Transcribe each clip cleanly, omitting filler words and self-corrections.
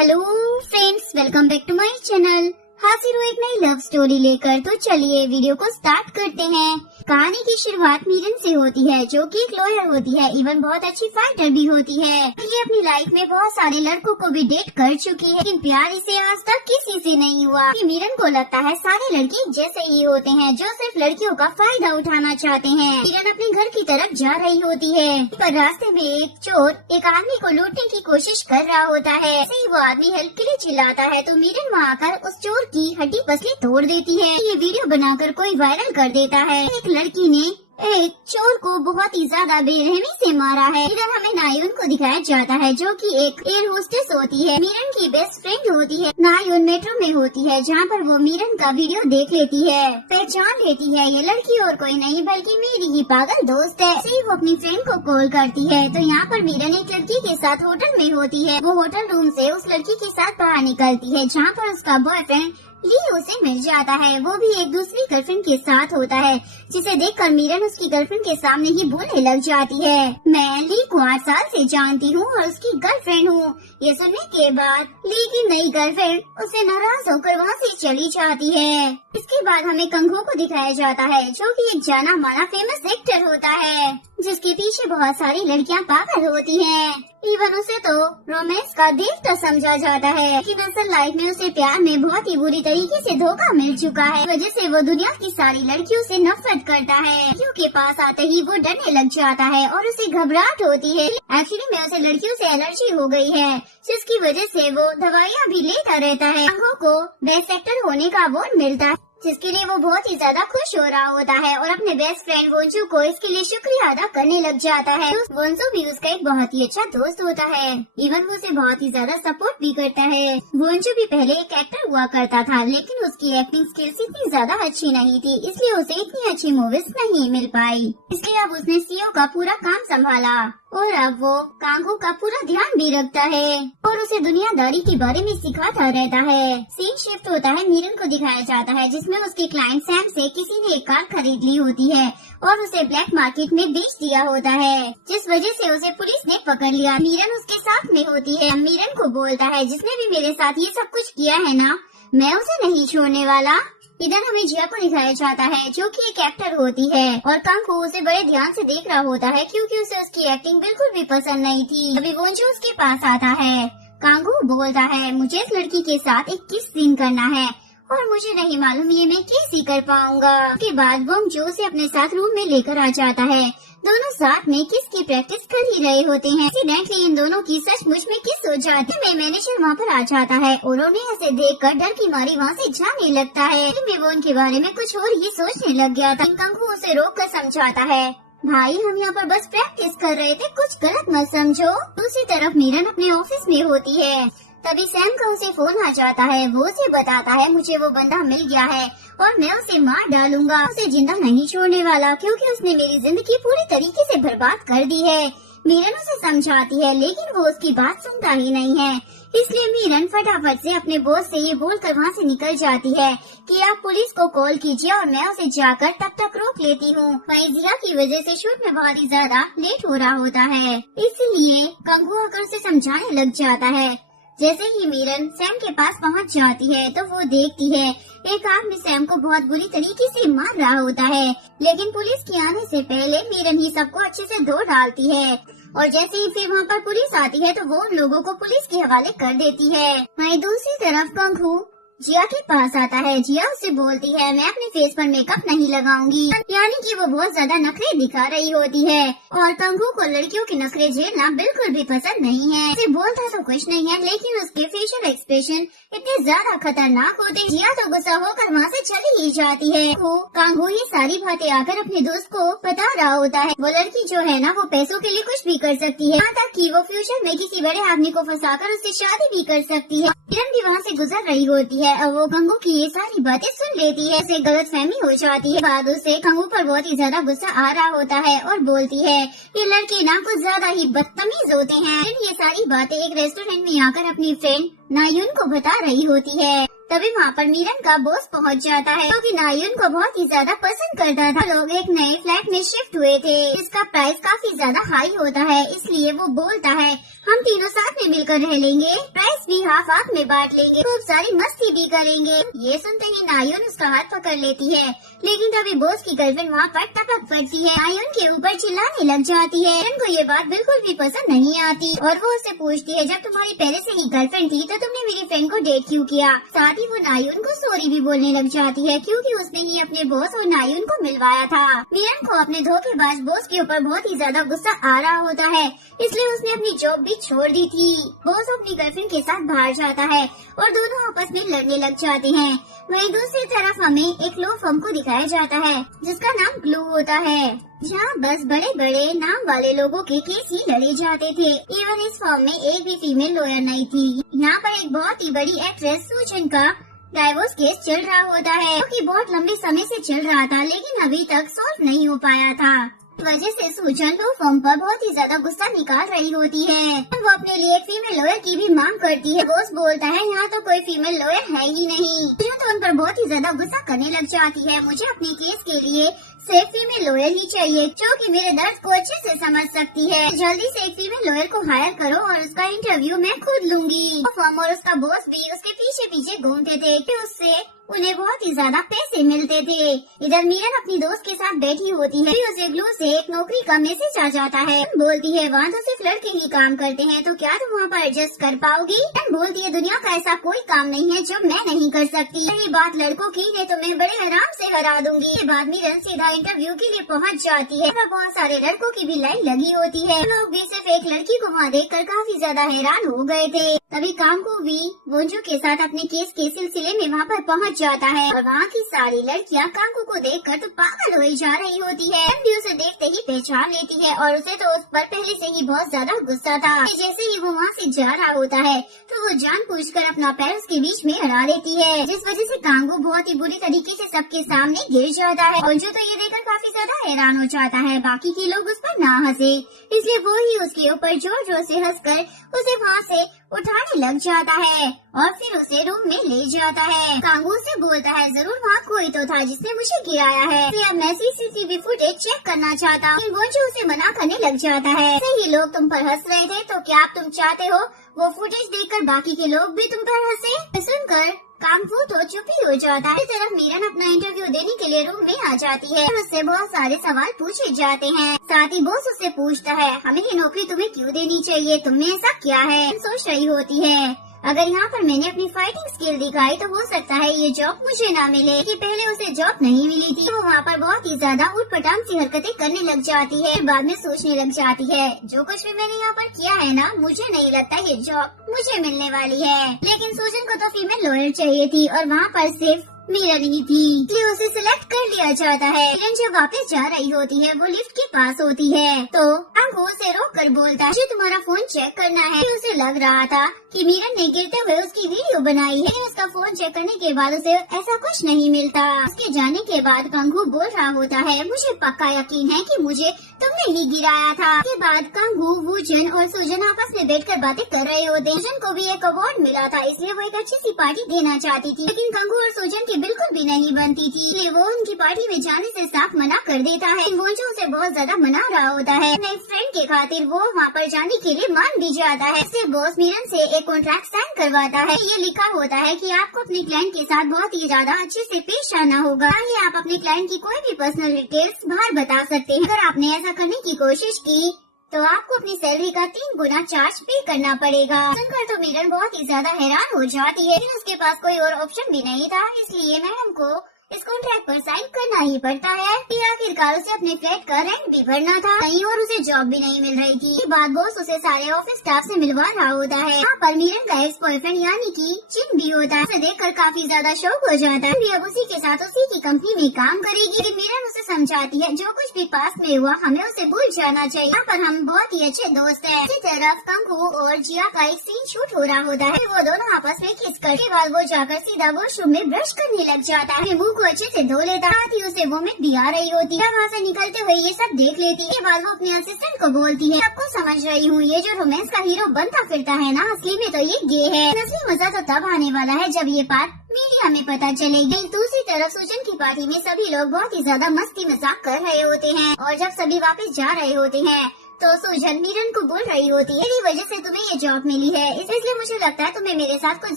Hello friends, welcome back to my channel. हाजिर हूँ एक नई लव स्टोरी लेकर। तो चलिए वीडियो को स्टार्ट करते हैं। कहानी की शुरुआत मीरन से होती है, जो कि एक लॉयर होती है, इवन बहुत अच्छी फाइटर भी होती है। ये अपनी लाइफ में बहुत सारे लड़कों को भी डेट कर चुकी है, लेकिन प्यार इसे आज तक किसी से नहीं हुआ। कि मीरन को लगता है सारे लड़के जैसे ही होते हैं, जो सिर्फ लड़कियों का फायदा उठाना चाहते हैं। मीरन अपने घर की तरफ जा रही होती है, पर रास्ते में एक चोर एक आदमी को लूटने की कोशिश कर रहा होता है। ऐसे ही वो आदमी हेल्प के लिए चिल्लाता है, तो मीरन वहाँ आकर उस चोर की हड्डी पसली तोड़ देती है। ये वीडियो बनाकर कोई वायरल कर देता है। एक लड़की ने एक चोर को बहुत ही ज्यादा बेरहमी से मारा है। इधर हमें नायुन को दिखाया जाता है, जो कि एक एयर होस्टेस होती है, मीरन की बेस्ट फ्रेंड होती है। नायुन मेट्रो में होती है, जहाँ पर वो मीरन का वीडियो देख लेती है, पहचान लेती है ये लड़की और कोई नहीं बल्कि मेरी ही पागल दोस्त है। ऐसे ही वो अपनी फ्रेंड को कॉल करती है, तो यहाँ पर मीरन एक लड़की के साथ होटल में होती है। वो होटल रूम से उस लड़की के साथ बाहर निकलती है, जहाँ पर उसका बॉयफ्रेंड ली उसे मिल जाता है। वो भी एक दूसरी गर्लफ्रेंड के साथ होता है, जिसे देखकर मीरन उसकी गर्लफ्रेंड के सामने ही बोलने लग जाती है, मैं ली को 8 साल से जानती हूँ और उसकी गर्लफ्रेंड हूँ। ये सुनने के बाद ली की नई गर्लफ्रेंड उसे नाराज होकर वहाँ से चली जाती है। इसके बाद हमें कंघो को दिखाया जाता है, जो कि एक जाना माना फेमस एक्टर होता है, जिसके पीछे बहुत सारी लड़कियाँ पागल होती हैं। इवन उसे तो रोमांस का देवता समझा जाता है, लेकिन असल लाइफ में उसे प्यार में बहुत ही बुरी तरीके से धोखा मिल चुका है। वजह से वो दुनिया की सारी लड़कियों से नफरत करता है। लड़कियों के पास आते ही वो डरने लग जाता है और उसे घबराहट होती है। एक्चुअली में उसे लड़कियों से एलर्जी हो गई है, जिसकी वजह से वो दवाइयाँ भी लेता रहता है। कंघो को बेस्ट एक्टर होने का अवार्ड मिलता है, जिसके लिए वो बहुत ही ज्यादा खुश हो रहा होता है और अपने बेस्ट फ्रेंड वोंचू को इसके लिए शुक्रिया अदा करने लग जाता है। वोंचू भी उसका एक बहुत ही अच्छा दोस्त होता है, इवन वो उसे बहुत ही ज्यादा सपोर्ट भी करता है। वोंचू भी पहले एक एक्टर हुआ करता था, लेकिन उसकी एक्टिंग स्किल्स इतनी ज्यादा अच्छी नहीं थी, इसलिए उसे इतनी अच्छी मूवीज नहीं मिल पाई। इसलिए अब उसने सीईओ का पूरा काम संभाला और अब वो कांगो का पूरा ध्यान भी रखता है और उसे दुनियादारी के बारे में सिखाता रहता है। सीन शिफ्ट होता है, मीरन को दिखाया जाता है, जिसमें उसके क्लाइंट सैम से किसी ने एक कार खरीद ली होती है और उसे ब्लैक मार्केट में बेच दिया होता है, जिस वजह से उसे पुलिस ने पकड़ लिया। मीरन उसके साथ में होती है। मीरन को बोलता है, जिसने भी मेरे साथ ये सब कुछ किया है ना, मैं उसे नहीं छोड़ने वाला। इधर हमें जिया को दिखाया जाता है, जो कि एक एक्टर होती है और कांगो उसे बड़े ध्यान से देख रहा होता है, क्योंकि उसे उसकी एक्टिंग बिल्कुल भी पसंद नहीं थी। अभी वोंचू उसके पास आता है। कांगो बोलता है, मुझे इस लड़की के साथ एक किस सीन करना है और मुझे नहीं मालूम ये मैं कैसे कर पाऊंगा। उसके बाद वोंचू उसे अपने साथ रूम में लेकर आ जाता है। दोनों साथ में किस की प्रैक्टिस कर ही रहे होते हैं। एक्सीडेंटली इन दोनों की सचमुच में किस हो जाती है। मैनेजर वहाँ पर आ जाता है और उन्हें ऐसे देखकर डर की मारी वहाँ से जाने लगता है। फिर वो उनके बारे में कुछ और ही सोचने लग गया था। कंघो उसे रोक कर समझाता है, भाई हम यहाँ पर बस प्रैक्टिस कर रहे थे, कुछ गलत मत समझो। दूसरी तरफ मीरन अपने ऑफिस में होती है। तभी सैम का उसे फोन आ जाता है। वो उसे बताता है, मुझे वो बंदा मिल गया है और मैं उसे मार डालूंगा, उसे जिंदा नहीं छोड़ने वाला, क्योंकि उसने मेरी जिंदगी पूरी तरीके से बर्बाद कर दी है। मीरन उसे समझाती है, लेकिन वो उसकी बात सुनता ही नहीं है। इसलिए मीरन फटाफट से अपने बॉस से ये बोलकर वहाँ से निकल जाती है कि आप पुलिस को कॉल कीजिए और मैं उसे जाकर तब तक रोक लेती हूँ। वहीं जिया की वजह से शूट में बहुत ही ज्यादा लेट हो रहा होता है, इसलिए कंघो आकर उसे समझाने लग जाता है। जैसे ही मीरन सैम के पास पहुंच जाती है, तो वो देखती है एक आदमी सैम को बहुत बुरी तरीके से मार रहा होता है, लेकिन पुलिस के आने से पहले मीरन ही सबको अच्छे से धो डालती है और जैसे ही फिर वहाँ पर पुलिस आती है, तो वो उन लोगों को पुलिस के हवाले कर देती है। वहीं दूसरी तरफ कंघो जिया के पास आता है। जिया उससे बोलती है, मैं अपने फेस पर मेकअप नहीं लगाऊंगी, यानी कि वो बहुत ज्यादा नखरे दिखा रही होती है और कंघो को लड़कियों के नखरे झेलना बिल्कुल भी पसंद नहीं है। उसे बोलता तो कुछ नहीं है, लेकिन उसके फेशियल एक्सप्रेशन इतने ज्यादा खतरनाक होते। जिया तो गुस्सा होकर वहाँ से चली ही जाती है। कांगो ये सारी बातें आकर अपने दोस्त को बता रहा होता है। वो लड़की जो है ना, वो पैसों के लिए कुछ भी कर सकती है, यहाँ तक कि वो फ्यूचर में किसी बड़े आदमी को फंसाकर उससे शादी भी कर सकती है। किरण भी वहाँ से गुजर रही होती है और वो कंघो की ये सारी बातें सुन लेती है। उसे गलतफहमी हो जाती है। बाद उसे कंघो पर बहुत ही ज्यादा गुस्सा आ रहा होता है और बोलती है, ये लड़के ना कुछ ज्यादा ही बदतमीज होते हैं। ये सारी बातें एक रेस्टोरेंट में आकर अपनी फ्रेंड नायुन को बता रही होती है। तभी वहाँ पर मीरन का बॉस पहुँच जाता है, जो कि नायुन को बहुत ही ज्यादा पसंद करता था। लोग एक नए फ्लैट में शिफ्ट हुए थे, इसका प्राइस काफी ज्यादा हाई होता है, इसलिए वो बोलता है हम तीनों साथ में मिलकर रह लेंगे, प्राइस भी हाफ हाफ में बांट लेंगे, खूब सारी मस्ती भी करेंगे। ये सुनते ही नायुन उसका हाथ पकड़ लेती है, लेकिन तभी बॉस की गर्लफ्रेंड वहाँ पर टपक पड़ती है, नायुन के ऊपर चिल्लाने लग जाती है। मीरन को ये बात बिल्कुल भी पसंद नहीं आती और वो उससे पूछती है जब तुम्हारी पहले से ही गर्लफ्रेंड थी तो तुमने मेरी फ्रेंड को डेट क्यों किया। साथ ही वो नायुन को सॉरी भी बोलने लग जाती है, क्योंकि उसने ही अपने बॉस और नायुन को मिलवाया था। मीरन को अपने धोखेबाज बॉस के ऊपर बहुत ही ज्यादा गुस्सा आ रहा होता है, इसलिए उसने अपनी जॉब भी छोड़ दी थी। बॉस अपनी गर्लफ्रेंड के साथ बाहर जाता है और दोनों आपस में लड़ने लग जाते हैं। वहीं दूसरी तरफ हमें एक लॉ फर्म को दिखाया जाता है जिसका नाम ग्लू होता है, जहाँ बस बड़े बड़े नाम वाले लोगों के केस ही लड़े जाते थे। इवन इस फर्म में एक भी फीमेल लॉयर नहीं थी। यहाँ पर एक बहुत ही बड़ी एक्ट्रेस सूजन का डाइवोर्स केस चल रहा होता है, जो कि बहुत लंबे समय से चल रहा था, लेकिन अभी तक सॉल्व नहीं हो पाया था। वजह से सूजन लॉ फर्म पर बहुत ही ज्यादा गुस्सा निकाल रही होती है। वो अपने लिए एक फीमेल लॉयर की भी मांग करती है। बॉस बोलता है यहाँ तो कोई फीमेल लॉयर है ही नहीं। तो उन पर बहुत ही ज्यादा गुस्सा करने लग जाती है। मुझे अपने केस के लिए सिर्फ फीमेल लॉयर ही चाहिए, जो कि मेरे दर्द को अच्छे से समझ सकती है। जल्दी से एक फीमेल लॉयर को हायर करो और उसका इंटरव्यू मैं खुद लूंगी। फर्म और उसका बॉस भी उसके पीछे पीछे घूमते थे कि उससे उन्हें बहुत ही ज्यादा पैसे मिलते थे। इधर मीरन अपनी दोस्त के साथ बैठी होती है, उसे ग्लू से एक नौकरी का मैसेज आ जाता है। बोलती है वहाँ तो सिर्फ लड़के ही काम करते हैं, तो क्या तुम वहाँ पर एडजस्ट कर पाओगी। बोलती है दुनिया का ऐसा कोई काम नहीं है जो मैं नहीं कर सकती। यही बात लड़कों की है तो मैं बड़े आराम से हरा दूंगी। के बाद मीरन सीधा इंटरव्यू के लिए पहुँच जाती है। बहुत सारे लड़कों की भी लाइन लगी होती है। लोग भी सिर्फ एक लड़की को वहाँ देख कर काफी ज्यादा हैरान हो गए थे। तभी कांगू भी वोंजू के साथ अपने केस के सिलसिले में वहाँ पर पहुँच जाता है और वहाँ की सारी लड़कियाँ कांगू को देखकर तो पागल हो जा रही होती है। भी उसे देखते ही पहचान लेती है और उसे तो उस पर पहले से ही बहुत ज्यादा गुस्सा था। जैसे ही वो वहाँ से जा रहा होता है तो वो जानबूझकर अपना पैर उसके बीच में हरा देती है, जिस वजह से कांगू बहुत ही बुरी तरीके से सबके सामने गिर जाता है। और जो तो ये देखकर काफी ज्यादा हैरान हो जाता है, बाकी के लोग उस पर ना हंसे, इसलिए वो ही उसके ऊपर जोर जोर से हंसकर उसे वहाँ से उठाने लग जाता है और फिर उसे रूम में ले जाता है। कांगू से बोलता है जरूर वहाँ कोई तो था जिसने मुझे गिराया है, इसलिए मैं सीसीटीवी फुटेज चेक करना चाहता हूँ। वो जो उसे मना करने लग जाता है। ये लोग तुम पर हंस रहे थे तो क्या तुम चाहते हो वो फुटेज देखकर बाकी के लोग भी तुम पर हंसे। सुनकर कांगू तो चुप ही हो जाता है। इस तरफ मीरन अपना इंटरव्यू देने के लिए रूम में आ जाती है। उससे बहुत सारे सवाल पूछे जाते हैं। साथ ही बॉस उससे पूछता है हमें ये नौकरी तुम्हें क्यों देनी चाहिए, तुमने ऐसा क्या है। सोच रही होती है अगर यहाँ पर मैंने अपनी फाइटिंग स्किल दिखाई तो हो सकता है ये जॉब मुझे ना मिले। कि पहले उसे जॉब नहीं मिली थी, तो वहाँ पर बहुत ही ज्यादा उटपटांग सी हरकतें करने लग जाती है। बाद में सोचने लग जाती है जो कुछ भी मैंने यहाँ पर किया है ना, मुझे नहीं लगता ये जॉब मुझे मिलने वाली है। लेकिन सूजन को तो फीमेल लॉयर चाहिए थी और वहाँ पर सिर्फ मीरन ही थी, इसलिए उसे सिलेक्ट कर लिया जाता है। मीरन जब वापस जा रही होती है वो लिफ्ट के पास होती है तो कांगू उसे रोक कर बोलता है मुझे तुम्हारा फोन चेक करना है। उसे लग रहा था कि मीरन ने गिरते हुए उसकी वीडियो बनाई है, लेकिन उसका फोन चेक करने के बाद उसे ऐसा कुछ नहीं मिलता। उसके जाने के बाद कांगू बोल रहा होता है मुझे पक्का यकीन है कि मुझे तुमने ही गिराया था। के बाद कांगू, वूजन और सूजन आपस में बैठकर बातें कर रहे होते। सूजन को भी एक अवार्ड मिला था, इसलिए वो एक अच्छी सी पार्टी देना चाहती थी, लेकिन कांगू और सूजन की बिल्कुल भी नहीं बनती थी, इसलिए वो उनकी पार्टी में जाने से साफ मना कर देता है। वूजन उसे बहुत ज्यादा मना रहा होता है। अपने फ्रेंड के खातिर वो वहाँ पर जाने के लिए मान भी जाता है। इससे बॉस मीरन से एक कॉन्ट्रैक्ट साइन करवाता है। ये लिखा होता है कि आपको अपने क्लाइंट के साथ बहुत ही ज्यादा अच्छे से पेश आना होगा। ये आप अपने क्लाइंट की कोई भी पर्सनल डिटेल्स बाहर बता सकते हैं। अगर आपने ऐसा करने की कोशिश की तो आपको अपनी सैलरी का 3 गुना चार्ज पे करना पड़ेगा। सुनकर तो मीरन बहुत ही ज्यादा हैरान हो जाती है, लेकिन उसके पास कोई और ऑप्शन भी नहीं था, इसलिए मैडम को इस कॉन्ट्रैक्ट पर साइन करना ही पड़ता है। फिर आखिरकार उसे अपने फ्लैट का रेंट भी भरना था, कहीं और उसे जॉब भी नहीं मिल रही थी। बाद बॉस उसे सारे ऑफिस स्टाफ से मिलवा रहा होता है। यहाँ पर मीरन का एक्स बॉयफ्रेंड यानी कि चिन भी होता है। उसे देखकर काफी ज्यादा शौक हो जाता है। भी अब उसी के साथ उसी की कंपनी में काम करेगी। मीरन उसे समझाती है जो कुछ भी पास में हुआ हमें उसे भूल जाना चाहिए। यहाँ पर हम बहुत ही अच्छे दोस्त हैं। इसी तरफ कंकू और जिया का एक सीन शूट हो रहा होता है। वो दोनों आपस में किस करके बाद वो जाकर सीधा वॉशरूम में ब्रश करने लग जाता है। मुँह को अच्छे से धो लेता, साथ ही उसे वोमिट भी आ रही होती है। वहाँ से निकलते हुए ये सब देख लेती है। बाद वो अपने असिस्टेंट को बोलती है, सबको समझ रही हूँ, ये जो रोमांस का हीरो बनता फिरता है ना, असली में तो ये गे है। असली मजा तो तब आने वाला है जब ये पार्ट मीडिया में पता चलेगी। दूसरी तरफ सुजन की पार्टी में सभी लोग बहुत ही ज्यादा मस्ती मजाक कर रहे होते हैं और जब सभी वापस जा रहे होते हैं तो सुजन मीरन को बोल रही होती है, मेरी वजह से तुम्हें ये जॉब मिली है, इसलिए मुझे लगता है तुम्हें मेरे साथ कुछ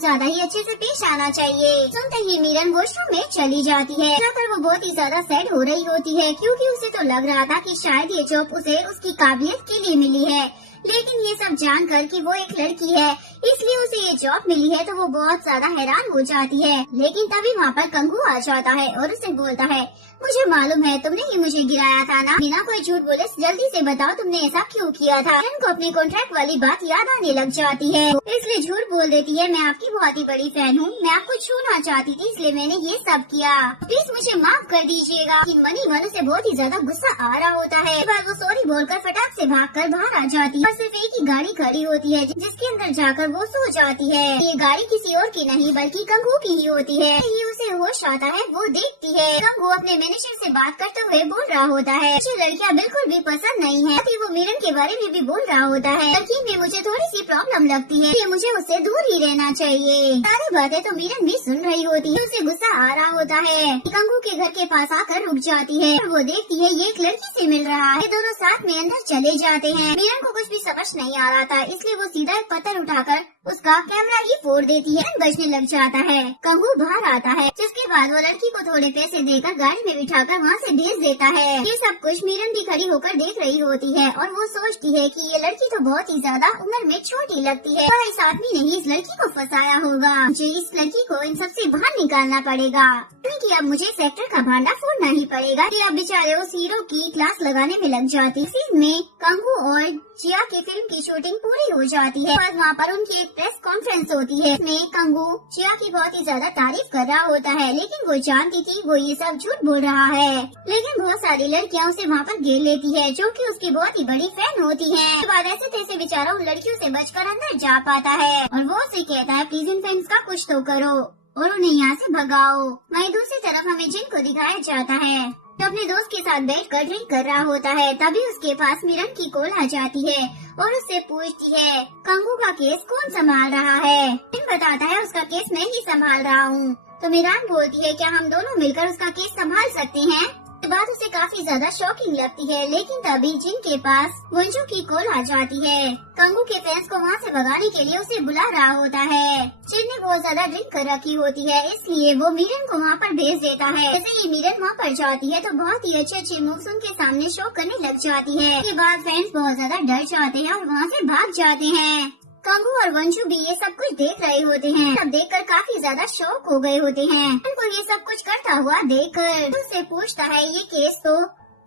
ज्यादा ही अच्छे से पेश आना चाहिए। सुनते ही मीरन वॉशरूम में चली जाती है, जहाँ पर वो बहुत ही ज्यादा सैड हो रही होती है क्योंकि उसे तो लग रहा था कि शायद ये जॉब उसे उसकी काबिलियत के लिए मिली है, लेकिन ये सब जानकर कि वो एक लड़की है इसलिए उसे ये जॉब मिली है तो वो बहुत ज्यादा हैरान हो जाती है। लेकिन तभी वहाँ पर कंगू आ जाता है और उसे बोलता है, मुझे मालूम है तुमने ही मुझे गिराया था ना, बिना कोई झूठ बोले जल्दी से बताओ तुमने ऐसा क्यों किया था। मीरन को अपने कॉन्ट्रैक्ट वाली बात याद आने लग जाती है, इसलिए झूठ बोल देती है, मैं आपकी बहुत ही बड़ी फैन हूँ, मैं आपको छूना चाहती थी इसलिए मैंने ये सब किया, प्लीज मुझे माफ कर दीजिएगा। मनी मन से बहुत ही ज्यादा गुस्सा आ रहा होता है। एक बार वो सॉरी बोलकर फटाक से भागकर बाहर आ जाती है और सिर्फ एक ही गाड़ी खड़ी होती है जिसके अंदर जाकर वो सो जाती है। ये गाड़ी किसी और की नहीं बल्कि कंगू की ही होती है। ही उसे होश आता है, वो देखती है कंगू अपने मैनेजर से बात करते हुए बोल रहा होता है, मुझे लड़कियां बिल्कुल भी पसंद नहीं है। वो मीरन के बारे में भी बोल रहा होता है, लड़की में मुझे थोड़ी सी प्रॉब्लम लगती है, ये मुझे उससे दूर ही रहना चाहिए। सारी बातें तो मीरन भी सुन रही होती है, उसे गुस्सा आ रहा होता है। कंगू के घर के पास आकर रुक जाती है और वो देखती है ये एक लड़की से मिल रहा है। दोनों साथ में अंदर चले जाते हैं। मीरन को कुछ भी समझ नहीं आ रहा था इसलिए वो सीधा एक पत्थर उठाकर उसका कैमरा ही फोड़ देती है। बजने लग जाता है, कंगू बाहर आता है, जिसके बाद वो लड़की को थोड़े पैसे देकर गाड़ी में बिठाकर वहाँ से भेज देता है। ये सब कुछ मीरन भी खड़ी होकर देख रही होती है और वो सोचती है कि ये लड़की तो बहुत ही ज्यादा उम्र में छोटी लगती है, इस आदमी ने ही इस लड़की को फंसाया होगा, मुझे इस लड़की को इन सबसे बाहर निकालना पड़ेगा, क्योंकि अब मुझे सेक्टर का भांडा फोड़ना ही पड़ेगा। अब बेचारे उस हीरो की क्लास लगाने में लग जाती। सीन में कंगू और जिया की फिल्म की शूटिंग पूरी हो जाती है और वहाँ पर उनकी एक प्रेस कॉन्फ्रेंस होती है। इसमें कंगू जिया की बहुत ही ज्यादा तारीफ कर रहा होता है, लेकिन वो जानती थी वो ये सब झूठ बोल रहा है। लेकिन बहुत सारी लड़कियां उसे वहाँ पर घेर लेती है जो कि उसकी बहुत ही बड़ी फैन होती है। उसके बाद ऐसे तैसे बेचारा उन लड़कियों से बचकर अंदर जा पाता है और वो उसे कहता है, प्लीज इन फैंस का कुछ तो करो और उन्हें यहाँ से भगाओ। वहीं दूसरी तरफ हमें जिन को दिखाया जाता है तो अपने दोस्त के साथ बैठकर ड्रिंक कर रहा होता है। तभी उसके पास मीरन की कॉल आ जाती है और उससे पूछती है, कंगू का केस कौन संभाल रहा है। जिन बताता है, उसका केस मैं ही संभाल रहा हूँ। तो मीरान बोलती है, क्या हम दोनों मिलकर उसका केस संभाल सकते हैं। ये बात उसे काफी ज्यादा शॉकिंग लगती है, लेकिन तभी जिन के पास वंजू की कॉल आ जाती है। कंगू के फैंस को वहाँ से भगाने के लिए उसे बुला रहा होता है। जिन ने बहुत ज्यादा ड्रिंक कर रखी होती है, इसलिए वो मीरन को वहाँ पर भेज देता है। जैसे ही मीरन वहाँ पर जाती है तो बहुत ही अच्छे अच्छे मूव्स उनके सामने शो करने लग जाती है। इसके बाद फैंस बहुत ज्यादा डर जाते हैं और वहाँ से भाग जाते हैं। कंगू और वंशु भी ये सब कुछ देख रहे होते हैं। सब देखकर काफी ज्यादा शौक हो गए होते हैं। उनको ये सब कुछ करता हुआ देखकर उससे पूछता है, ये केस तो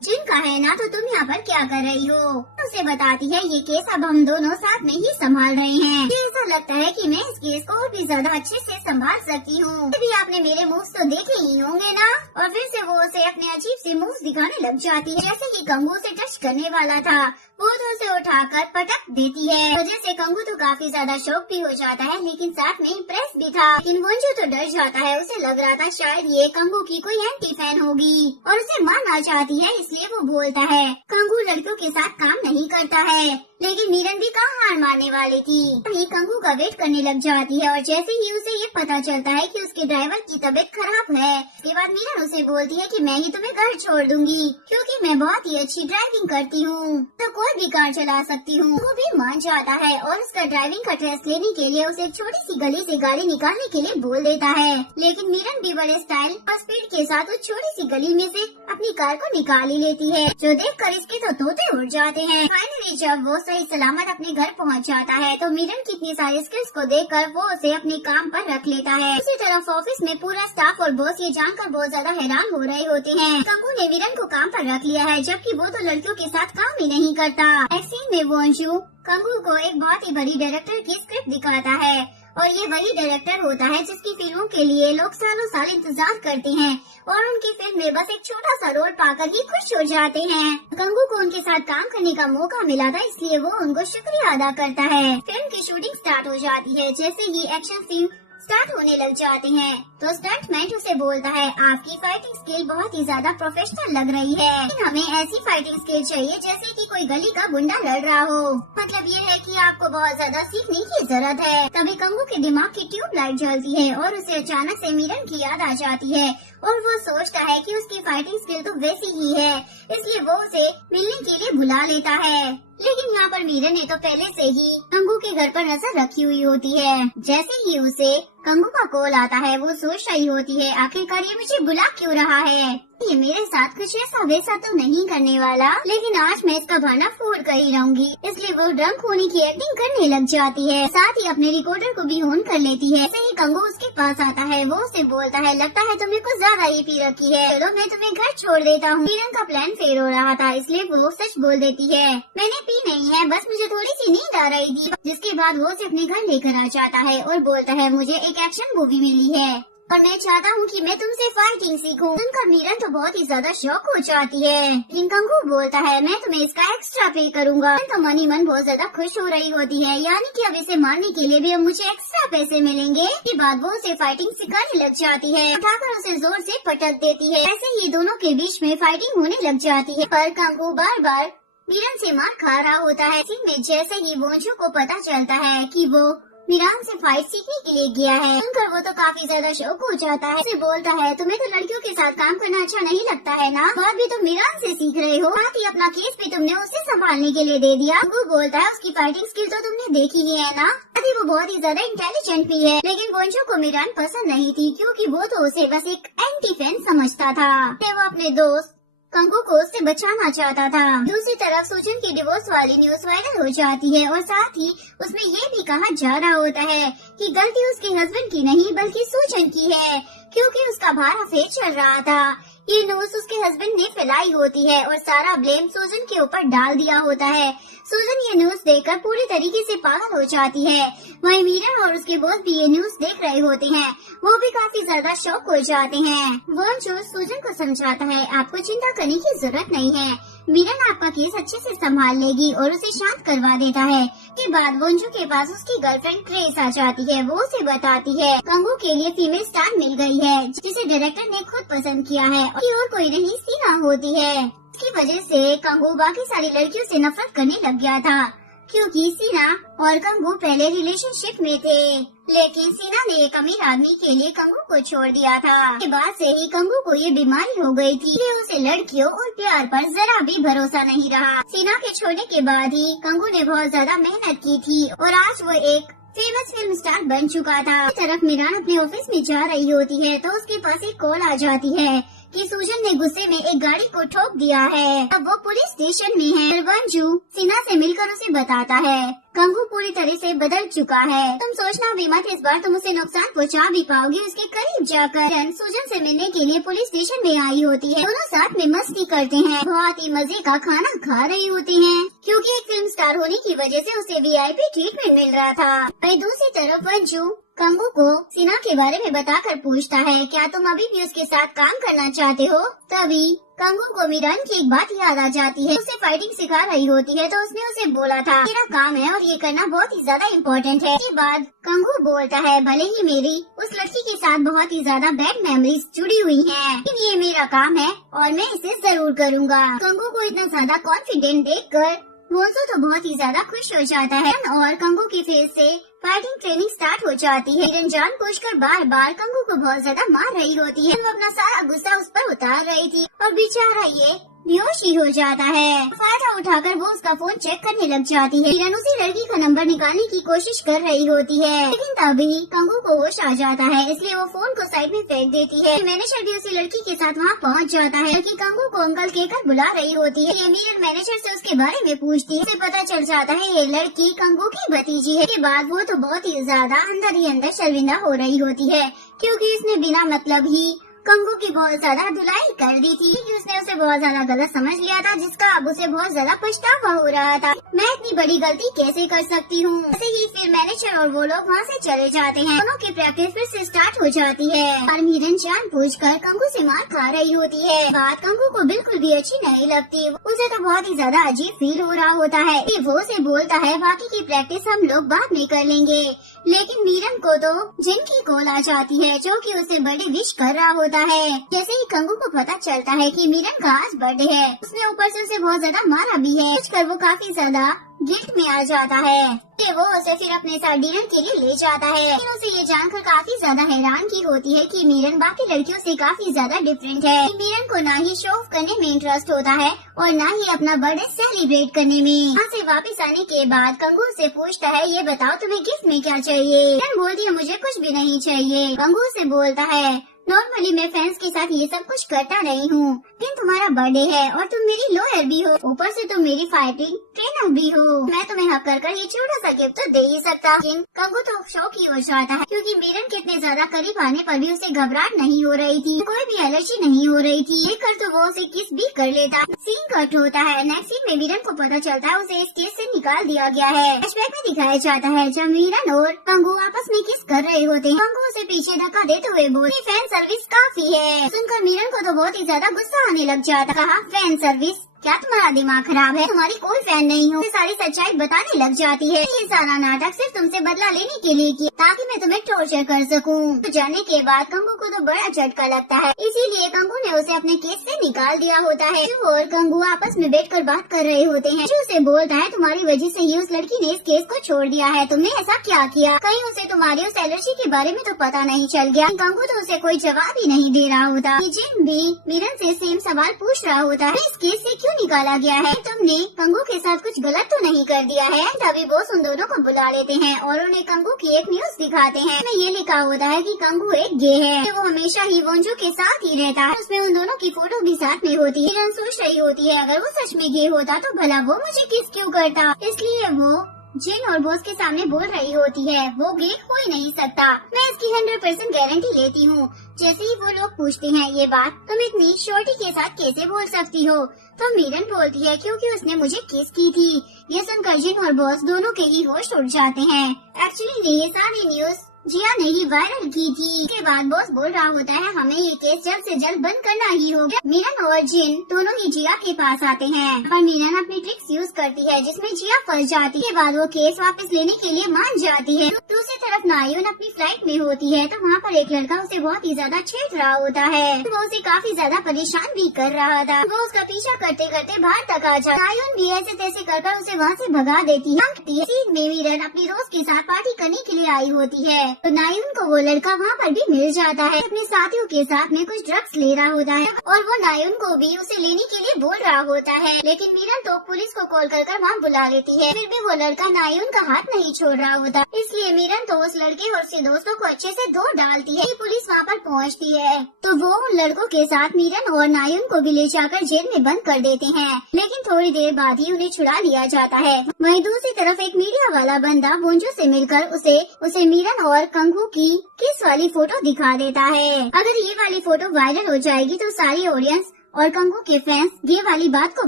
जिन का है ना, तो तुम यहाँ पर क्या कर रही हो। उसे बताती है, ये केस अब हम दोनों साथ में ही संभाल रहे हैं। मुझे ऐसा लगता है कि मैं इस केस को और भी ज्यादा अच्छे से संभाल सकती हूँ। अभी आपने मेरे मूव्स तो देखे ही होंगे ना। और फिर से वो उसे अपने अजीब से मूव्स दिखाने लग जाती है। जैसे कि कंगू से टच करने वाला था, वो तो उसे उठाकर पटक देती है। वजह से कंगू तो काफी ज्यादा शौक भी हो जाता है, लेकिन साथ में इम्प्रेस भी था। लेकिन वंजू तो डर जाता है। उसे लग रहा था शायद ये कंगू की कोई एंटी फैन होगी और उसे मारना चाहती है, इसलिए वो बोलता है, कंगू लड़कियों के साथ काम नहीं करता है। लेकिन मीरन भी कहाँ हार मारने वाली थी। वही कंगू का वेट करने लग जाती है और जैसे ही उसे ये पता चलता है कि उसके ड्राइवर की तबीयत खराब है, इसके बाद मीरन उसे बोलती है कि मैं ही तुम्हें घर छोड़ दूंगी क्योंकि मैं बहुत ही अच्छी ड्राइविंग करती हूँ, तो कोई भी कार चला सकती हूँ। वो भी मान जाता है और उसका ड्राइविंग का टेस्ट लेने के लिए उसे एक छोटी सी गली से गाड़ी निकालने के लिए बोल देता है। लेकिन मीरन भी बड़े स्टाइल और स्पीड के साथ उस छोटी सी गली में से अपनी कार को निकाल ही लेती है, जो देखकर इसके तो तोते उड़ जाते हैं। फाइनली जब वो सही सलामत अपने घर पहुंच जाता है तो मीरन की इतनी सारी स्किल्स को देखकर वो उसे अपने काम पर रख लेता है। इसी तरफ ऑफिस में पूरा स्टाफ और बॉस ये जानकर बहुत ज्यादा हैरान हो रहे होते हैं। कंगू ने मीरन को काम पर रख लिया है, जबकि वो तो लड़कियों के साथ काम ही नहीं करता। एक सीन में वो अंशु कंगू को एक बहुत ही बड़ी डायरेक्टर की स्क्रिप्ट दिखाता है और ये वही डायरेक्टर होता है जिसकी फिल्मों के लिए लोग सालों साल इंतजार करते हैं और उनकी फिल्म में बस एक छोटा सा रोल पाकर ही खुश हो जाते हैं। कंगू को उनके साथ काम करने का मौका मिला था, इसलिए वो उनको शुक्रिया अदा करता है। फिल्म की शूटिंग स्टार्ट हो जाती है। जैसे ही एक्शन सीन स्टार्ट होने लग जाते हैं। तो स्टंटमैन उसे बोलता है, आपकी फाइटिंग स्किल बहुत ही ज्यादा प्रोफेशनल लग रही है, लेकिन हमें ऐसी फाइटिंग स्किल चाहिए जैसे कि कोई गली का गुंडा लड़ रहा हो। मतलब ये है कि आपको बहुत ज्यादा सीखने की जरूरत है। तभी कंगू के दिमाग की ट्यूबलाइट जलती है और उसे अचानक से मीरन की याद आ जाती है और वो सोचता है कि उसकी फाइटिंग स्किल तो वैसी ही है, इसलिए वो उसे मिलने के लिए बुला लेता है। लेकिन यहाँ पर मीरन ने तो पहले से ही कंगू के घर पर नजर रखी हुई होती है। जैसे ही उसे कंगू का कॉल आता है वो सोच रही होती है, आखिरकार ये मुझे बुला क्यों रहा है, ये मेरे साथ कुछ ऐसा वैसा तो नहीं करने वाला, लेकिन आज मैं इसका बहाना फोड़ कर ही रहूंगी। इसलिए वो ड्रंक होने की एक्टिंग करने लग जाती है, साथ ही अपने रिकॉर्डर को भी ऑन कर लेती है। ऐसे ही कंगू उसके पास आता है, वो उसे बोलता है, लगता है तुमने कुछ ज्यादा ही पी रखी है, चलो मैं तुम्हें घर छोड़ देता हूँ। मीरन का प्लान फेल हो रहा था, इसलिए वो सच बोल देती है, मैंने पी नहीं है, बस मुझे थोड़ी सी नींद आ रही थी। जिसके बाद वो उसे अपने घर लेकर आ जाता है और बोलता है, मुझे एक एक्शन मूवी मिली है और मैं चाहता हूँ कि मैं तुमसे फाइटिंग सीखूं। सुनकर मीरन तो बहुत ही ज्यादा शौक हो जाती है, लेकिन कंगू बोलता है, मैं तुम्हें इसका एक्स्ट्रा पे करूँगा। तो मनी मन बहुत ज्यादा खुश हो रही होती है, यानी कि अब इसे मारने के लिए भी अब मुझे एक्स्ट्रा पैसे मिलेंगे। इसके बाद वो उसे फाइटिंग सिखाने लग जाती है, उठाकर उसे जोर से पटक देती है। ऐसे ही दोनों के बीच में फाइटिंग होने लग जाती है, पर कंगू बार बार मीरन से मार खा रहा होता है। में जैसे ही वोंजू को पता चलता है कि वो मीरान से फाइट सीखने के लिए गया है, सुनकर वो तो काफी ज्यादा शौक हो जाता है। उसे बोलता है, तुम्हें तो लड़कियों के साथ काम करना अच्छा नहीं लगता है ना, बात भी तुम मीरान से सीख रहे हो, साथ ही अपना केस भी तुमने उसे संभालने के लिए दे दिया। वो बोलता है, उसकी फाइटिंग स्किल तो तुमने देखी ही है ना, अभी वो बहुत ही ज्यादा इंटेलिजेंट भी है। लेकिन वोंजू को मीरान पसंद नहीं थी, क्योंकि वो तो उसे बस एक एंटी फैन समझता था। वो अपने दोस्त कंगू को उससे बचाना चाहता था। दूसरी तरफ सुजन की डिवोर्स वाली न्यूज वायरल हो जाती है और साथ ही उसमें ये भी कहा जा रहा होता है कि गलती उसके हस्बैंड की नहीं बल्कि सुजन की है, क्योंकि उसका बाहर अफेयर चल रहा था। ये न्यूज उसके हस्बैंड ने फैलाई होती है और सारा ब्लेम सुजन के ऊपर डाल दिया होता है। सुजन ये न्यूज देखकर पूरी तरीके से पागल हो जाती है। वहीं मीरन और उसके बॉस भी ये न्यूज देख रहे होते हैं, वो भी काफी ज्यादा शॉक हो जाते हैं। वोंजू सुजन को समझाता है, आपको चिंता करने की जरूरत नहीं है, मीरन आपका केस अच्छे से संभाल लेगी और उसे शांत करवा देता है। के बाद वोंजू के पास उसकी गर्लफ्रेंड क्रेस आ जाती है, वो उसे बताती है कंगू के लिए फीमेल स्टार मिल गई है, जिसे डायरेक्टर ने खुद पसंद किया है और कोई नहीं सीना होती है। इसकी वजह से कंगू बाकी सारी लड़कियों से नफरत करने लग गया था, क्योंकि सीना और कंगू पहले रिलेशनशिप में थे, लेकिन सीना ने एक अमीर आदमी के लिए कंगू को छोड़ दिया था। के बाद से ही कंगू को ये बीमारी हो गई थी, उसे लड़कियों और प्यार पर जरा भी भरोसा नहीं रहा। सीना के छोड़ने के बाद ही कंगू ने बहुत ज्यादा मेहनत की थी और आज वो एक फेमस फिल्म स्टार बन चुका था। इस तरफ मीरान अपने ऑफिस में जा रही होती है तो उसके पास एक कॉल आ जाती है कि सुजन ने गुस्से में एक गाड़ी को ठोक दिया है। अब वो पुलिस स्टेशन में है। वोंजू सीना से मिलकर उसे बताता है, कंगू पूरी तरह से बदल चुका है, तुम सोचना भी मत, इस बार तुम उसे नुकसान पहुंचा भी पाओगे। उसके करीब जाकर सुजन से मिलने के लिए पुलिस स्टेशन में आई होती है। दोनों साथ में मस्ती करते हैं, बहुत ही मजे का खाना खा रही होती हैं, क्योंकि एक फिल्म स्टार होने की वजह से उसे VIP ट्रीटमेंट मिल रहा था। वहीं दूसरी तरफ वोंजू कंगू को सीना के बारे में बताकर पूछता है, क्या तुम अभी भी उसके साथ काम करना चाहते हो? तभी कंगू को मीरान की एक बात याद आ जाती है, उसे फाइटिंग सिखा रही होती है तो उसने उसे बोला था मेरा काम है और ये करना बहुत ही ज्यादा इम्पोर्टेंट है। इसके बाद कंगू बोलता है, भले ही मेरी उस लड़की के साथ बहुत ही ज्यादा बैड मेमोरीज जुड़ी हुई हैं, लेकिन ये मेरा काम है और मैं इसे जरूर करूँगा। कंगू को इतना ज्यादा कॉन्फिडेंट देखकर वोंजू तो बहुत ही ज्यादा खुश हो जाता है और कंगू की फेस से फाइटिंग ट्रेनिंग स्टार्ट हो जाती है। मीरन जानबूझकर बार बार कंगू को बहुत ज्यादा मार रही होती है, वो अपना सारा गुस्सा उस पर उतार रही थी और बेचारा ये बेहोश ही हो जाता है। फायदा उठाकर वो उसका फोन चेक करने लग जाती है। मीरन उसी लड़की का नंबर निकालने की कोशिश कर रही होती है, लेकिन तभी कंगू को होश आ जाता है, इसलिए वो फोन को साइड में फेंक देती है। मैनेजर भी उसी लड़की के साथ वहाँ पहुँच जाता है कि कंगू को अंकल कहकर बुला रही होती है। ये मीरन मैनेजर से उसके बारे में पूछती है, उसे पता चल जाता है ये लड़की कंगू की भतीजी है। के बाद वो तो बहुत ही ज्यादा अंदर ही अंदर शर्मिंदा हो रही होती है, क्योंकि इसने बिना मतलब ही कंगू की बहुत ज्यादा धुलाई कर दी थी कि उसने उसे बहुत ज्यादा गलत समझ लिया था, जिसका अब उसे बहुत ज्यादा पछतावा हो रहा था। मैं इतनी बड़ी गलती कैसे कर सकती हूँ। ऐसे ही फिर मैनेजर और वो लोग वहाँ से चले जाते हैं। दोनों की प्रैक्टिस फिर से स्टार्ट हो जाती है और मीरन जानबूझकर कंगू से मार खा रही होती है। बात कंगू को बिल्कुल भी अच्छी नहीं लगती। उसे तो बहुत ही ज्यादा अजीब फील हो रहा होता है। वो उसे बोलता है बाकी की प्रैक्टिस हम लोग बाद में कर लेंगे, लेकिन मीरन को तो जिन की कॉल आ जाती है जो कि उसे बर्थडे विश कर रहा होता है। जैसे ही कंगू को पता चलता है कि मीरन का आज बर्थडे है, उसने ऊपर से उसे बहुत ज्यादा मारा भी है। कुछ कर वो काफी ज्यादा गिल्ट में आ जाता है कि वो उसे फिर अपने साथ डिनर के लिए ले जाता है। लेकिन उसे ये जानकर काफी ज्यादा हैरान की होती है कि मीरन बाकी लड़कियों से काफी ज्यादा डिफरेंट है। मीरन को ना ही शो ऑफ करने में इंटरेस्ट होता है और ना ही अपना बर्थडे सेलिब्रेट करने में। यहाँ से वापस आने के बाद कंगू से पूछता है ये बताओ तुम्हें गिफ्ट में क्या चाहिए। मीरन बोलती है मुझे कुछ भी नहीं चाहिए। कंगू से बोलता है नॉर्मली मैं फ्रेंड्स के साथ ये सब कुछ करता नहीं हूँ, लेकिन तुम्हारा बर्थडे है और तुम मेरी लॉयर भी हो, ऊपर से तुम मेरी फाइटिंग ट्रेनर भी हो, मैं तुम्हें हक कर ये छोटा सा गिफ्ट तो दे ही सकता। लेकिन कंगू तो शौक ही हो जाता है क्योंकि मीरन के इतने ज्यादा करीब आने पर भी उसे घबराहट नहीं हो रही थी, कोई भी एलर्जी नहीं हो रही थी। ये कर तो वो उसे किस भी कर लेता। सीन कट होता है। नेक्स्ट सीन में मीरन को पता चलता है उसे इस केस से निकाल दिया गया है। फ्लैशबैक में दिखाया जाता है जब मीरन और कंगू आपस में किस कर रहे होते हैं। कंगू उसे पीछे धक्का देते हुए बोलती फैन सर्विस काफी है। सुनकर मीरन को तो बहुत ही ज्यादा गुस्सा आने लग जाता। कहा फैन सर्विस, क्या तुम्हारा दिमाग खराब है? तुम्हारी कोई फैन नहीं हो। सारी सच्चाई बताने लग जाती है। ये सारा नाटक सिर्फ तुमसे बदला लेने के लिए किया ताकि मैं तुम्हें टॉर्चर कर सकूं। तो जाने के बाद कंगू को तो बड़ा झटका लगता है, इसीलिए कंगू ने उसे अपने केस से निकाल दिया होता है। जो और कंगू आपस में बैठकर बात कर रहे होते हैं। जो उसे बोलता है तुम्हारी वजह से ही उस लड़की ने इस केस को छोड़ दिया है, तुमने ऐसा क्या किया? कहीं उसे तुम्हारी उस एलर्जी के बारे में तो पता नहीं चल गया? कंगू तो उसे कोई जवाब ही नहीं दे रहा होता। जिन भी मीरन से सेम सवाल पूछ रहा होता है इस केस से क्यों निकाला गया है? तुमने कंगू के साथ कुछ गलत तो नहीं कर दिया है? तभी बॉस उन दोनों को बुला लेते हैं और उन्हें कंगू की एक न्यूज दिखाते हैं। इसमें ये लिखा होता है कि कंगू एक गे है, वो हमेशा ही वोंजो के साथ ही रहता है। उसमें उन दोनों की फोटो भी साथ में होती है। मीरन सोच रही होती है अगर वो सच में गे होता तो भला वो मुझे किस क्यों करता। इसलिए वो जिन और बॉस के सामने बोल रही होती है वो गे हो ही नहीं सकता। मैं इसकी 100% गारंटी लेती हूँ। जैसे ही वो लोग पूछते हैं ये बात तुम इतनी श्योरिटी के साथ कैसे बोल सकती हो, तो मीरन बोलती है क्योंकि उसने मुझे किस की थी। ये सुनकर जिन और बॉस दोनों के ही होश उड़ जाते हैं। एक्चुअली ये सारी न्यूज जिया ने ही वायरल की थी। इसके बाद बॉस बोल रहा होता है हमें ये केस जल्द से जल्द बंद करना ही होगा। मीरन और जिन दोनों ही जिया के पास आते हैं पर मीरन अपनी ट्रिक्स यूज करती है जिसमें जिया फंस जाती है। बाद वो केस वापस लेने के लिए मान जाती है। दूसरी तरफ नायुन अपनी फ्लाइट में होती है तो वहाँ पर एक लड़का उसे बहुत ही ज्यादा छेड़ रहा होता है। वो उसे काफी ज्यादा परेशान भी कर रहा था। वो उसका पीछा करते करते बाहर तक आ जाता। नायुन भी ऐसे तैसे कर उसे वहाँ से भगा देती है। सीन में मीरन अपनी दोस्त के साथ पार्टी करने के लिए आई होती है तो नायुन को वो लड़का वहाँ पर भी मिल जाता है। अपने साथियों के साथ में कुछ ड्रग्स ले रहा होता है और वो नायुन को भी उसे लेने के लिए बोल रहा होता है। लेकिन मीरन तो पुलिस को कॉल कर वहाँ बुला लेती है। फिर भी वो लड़का नायुन का हाथ नहीं छोड़ रहा होता। इसलिए मीरन तो उस लड़के और उसके दोस्तों को अच्छे से धो डालती है। पुलिस वहाँ पर पहुँचती है तो वो उन लड़कों के साथ मीरन और नायुन को भी ले जाकर जेल में बंद कर देते हैं। लेकिन थोड़ी देर बाद ही उन्हें छुड़ा लिया जाता है। वहीं दूसरी तरफ एक मीडिया वाला बंदा वोंजो से मिलकर उसे मीरन और कंगू की किस वाली फोटो दिखा देता है। अगर ये वाली फोटो वायरल हो जाएगी तो सारी ऑडियंस और कंगू के फैंस ये वाली बात को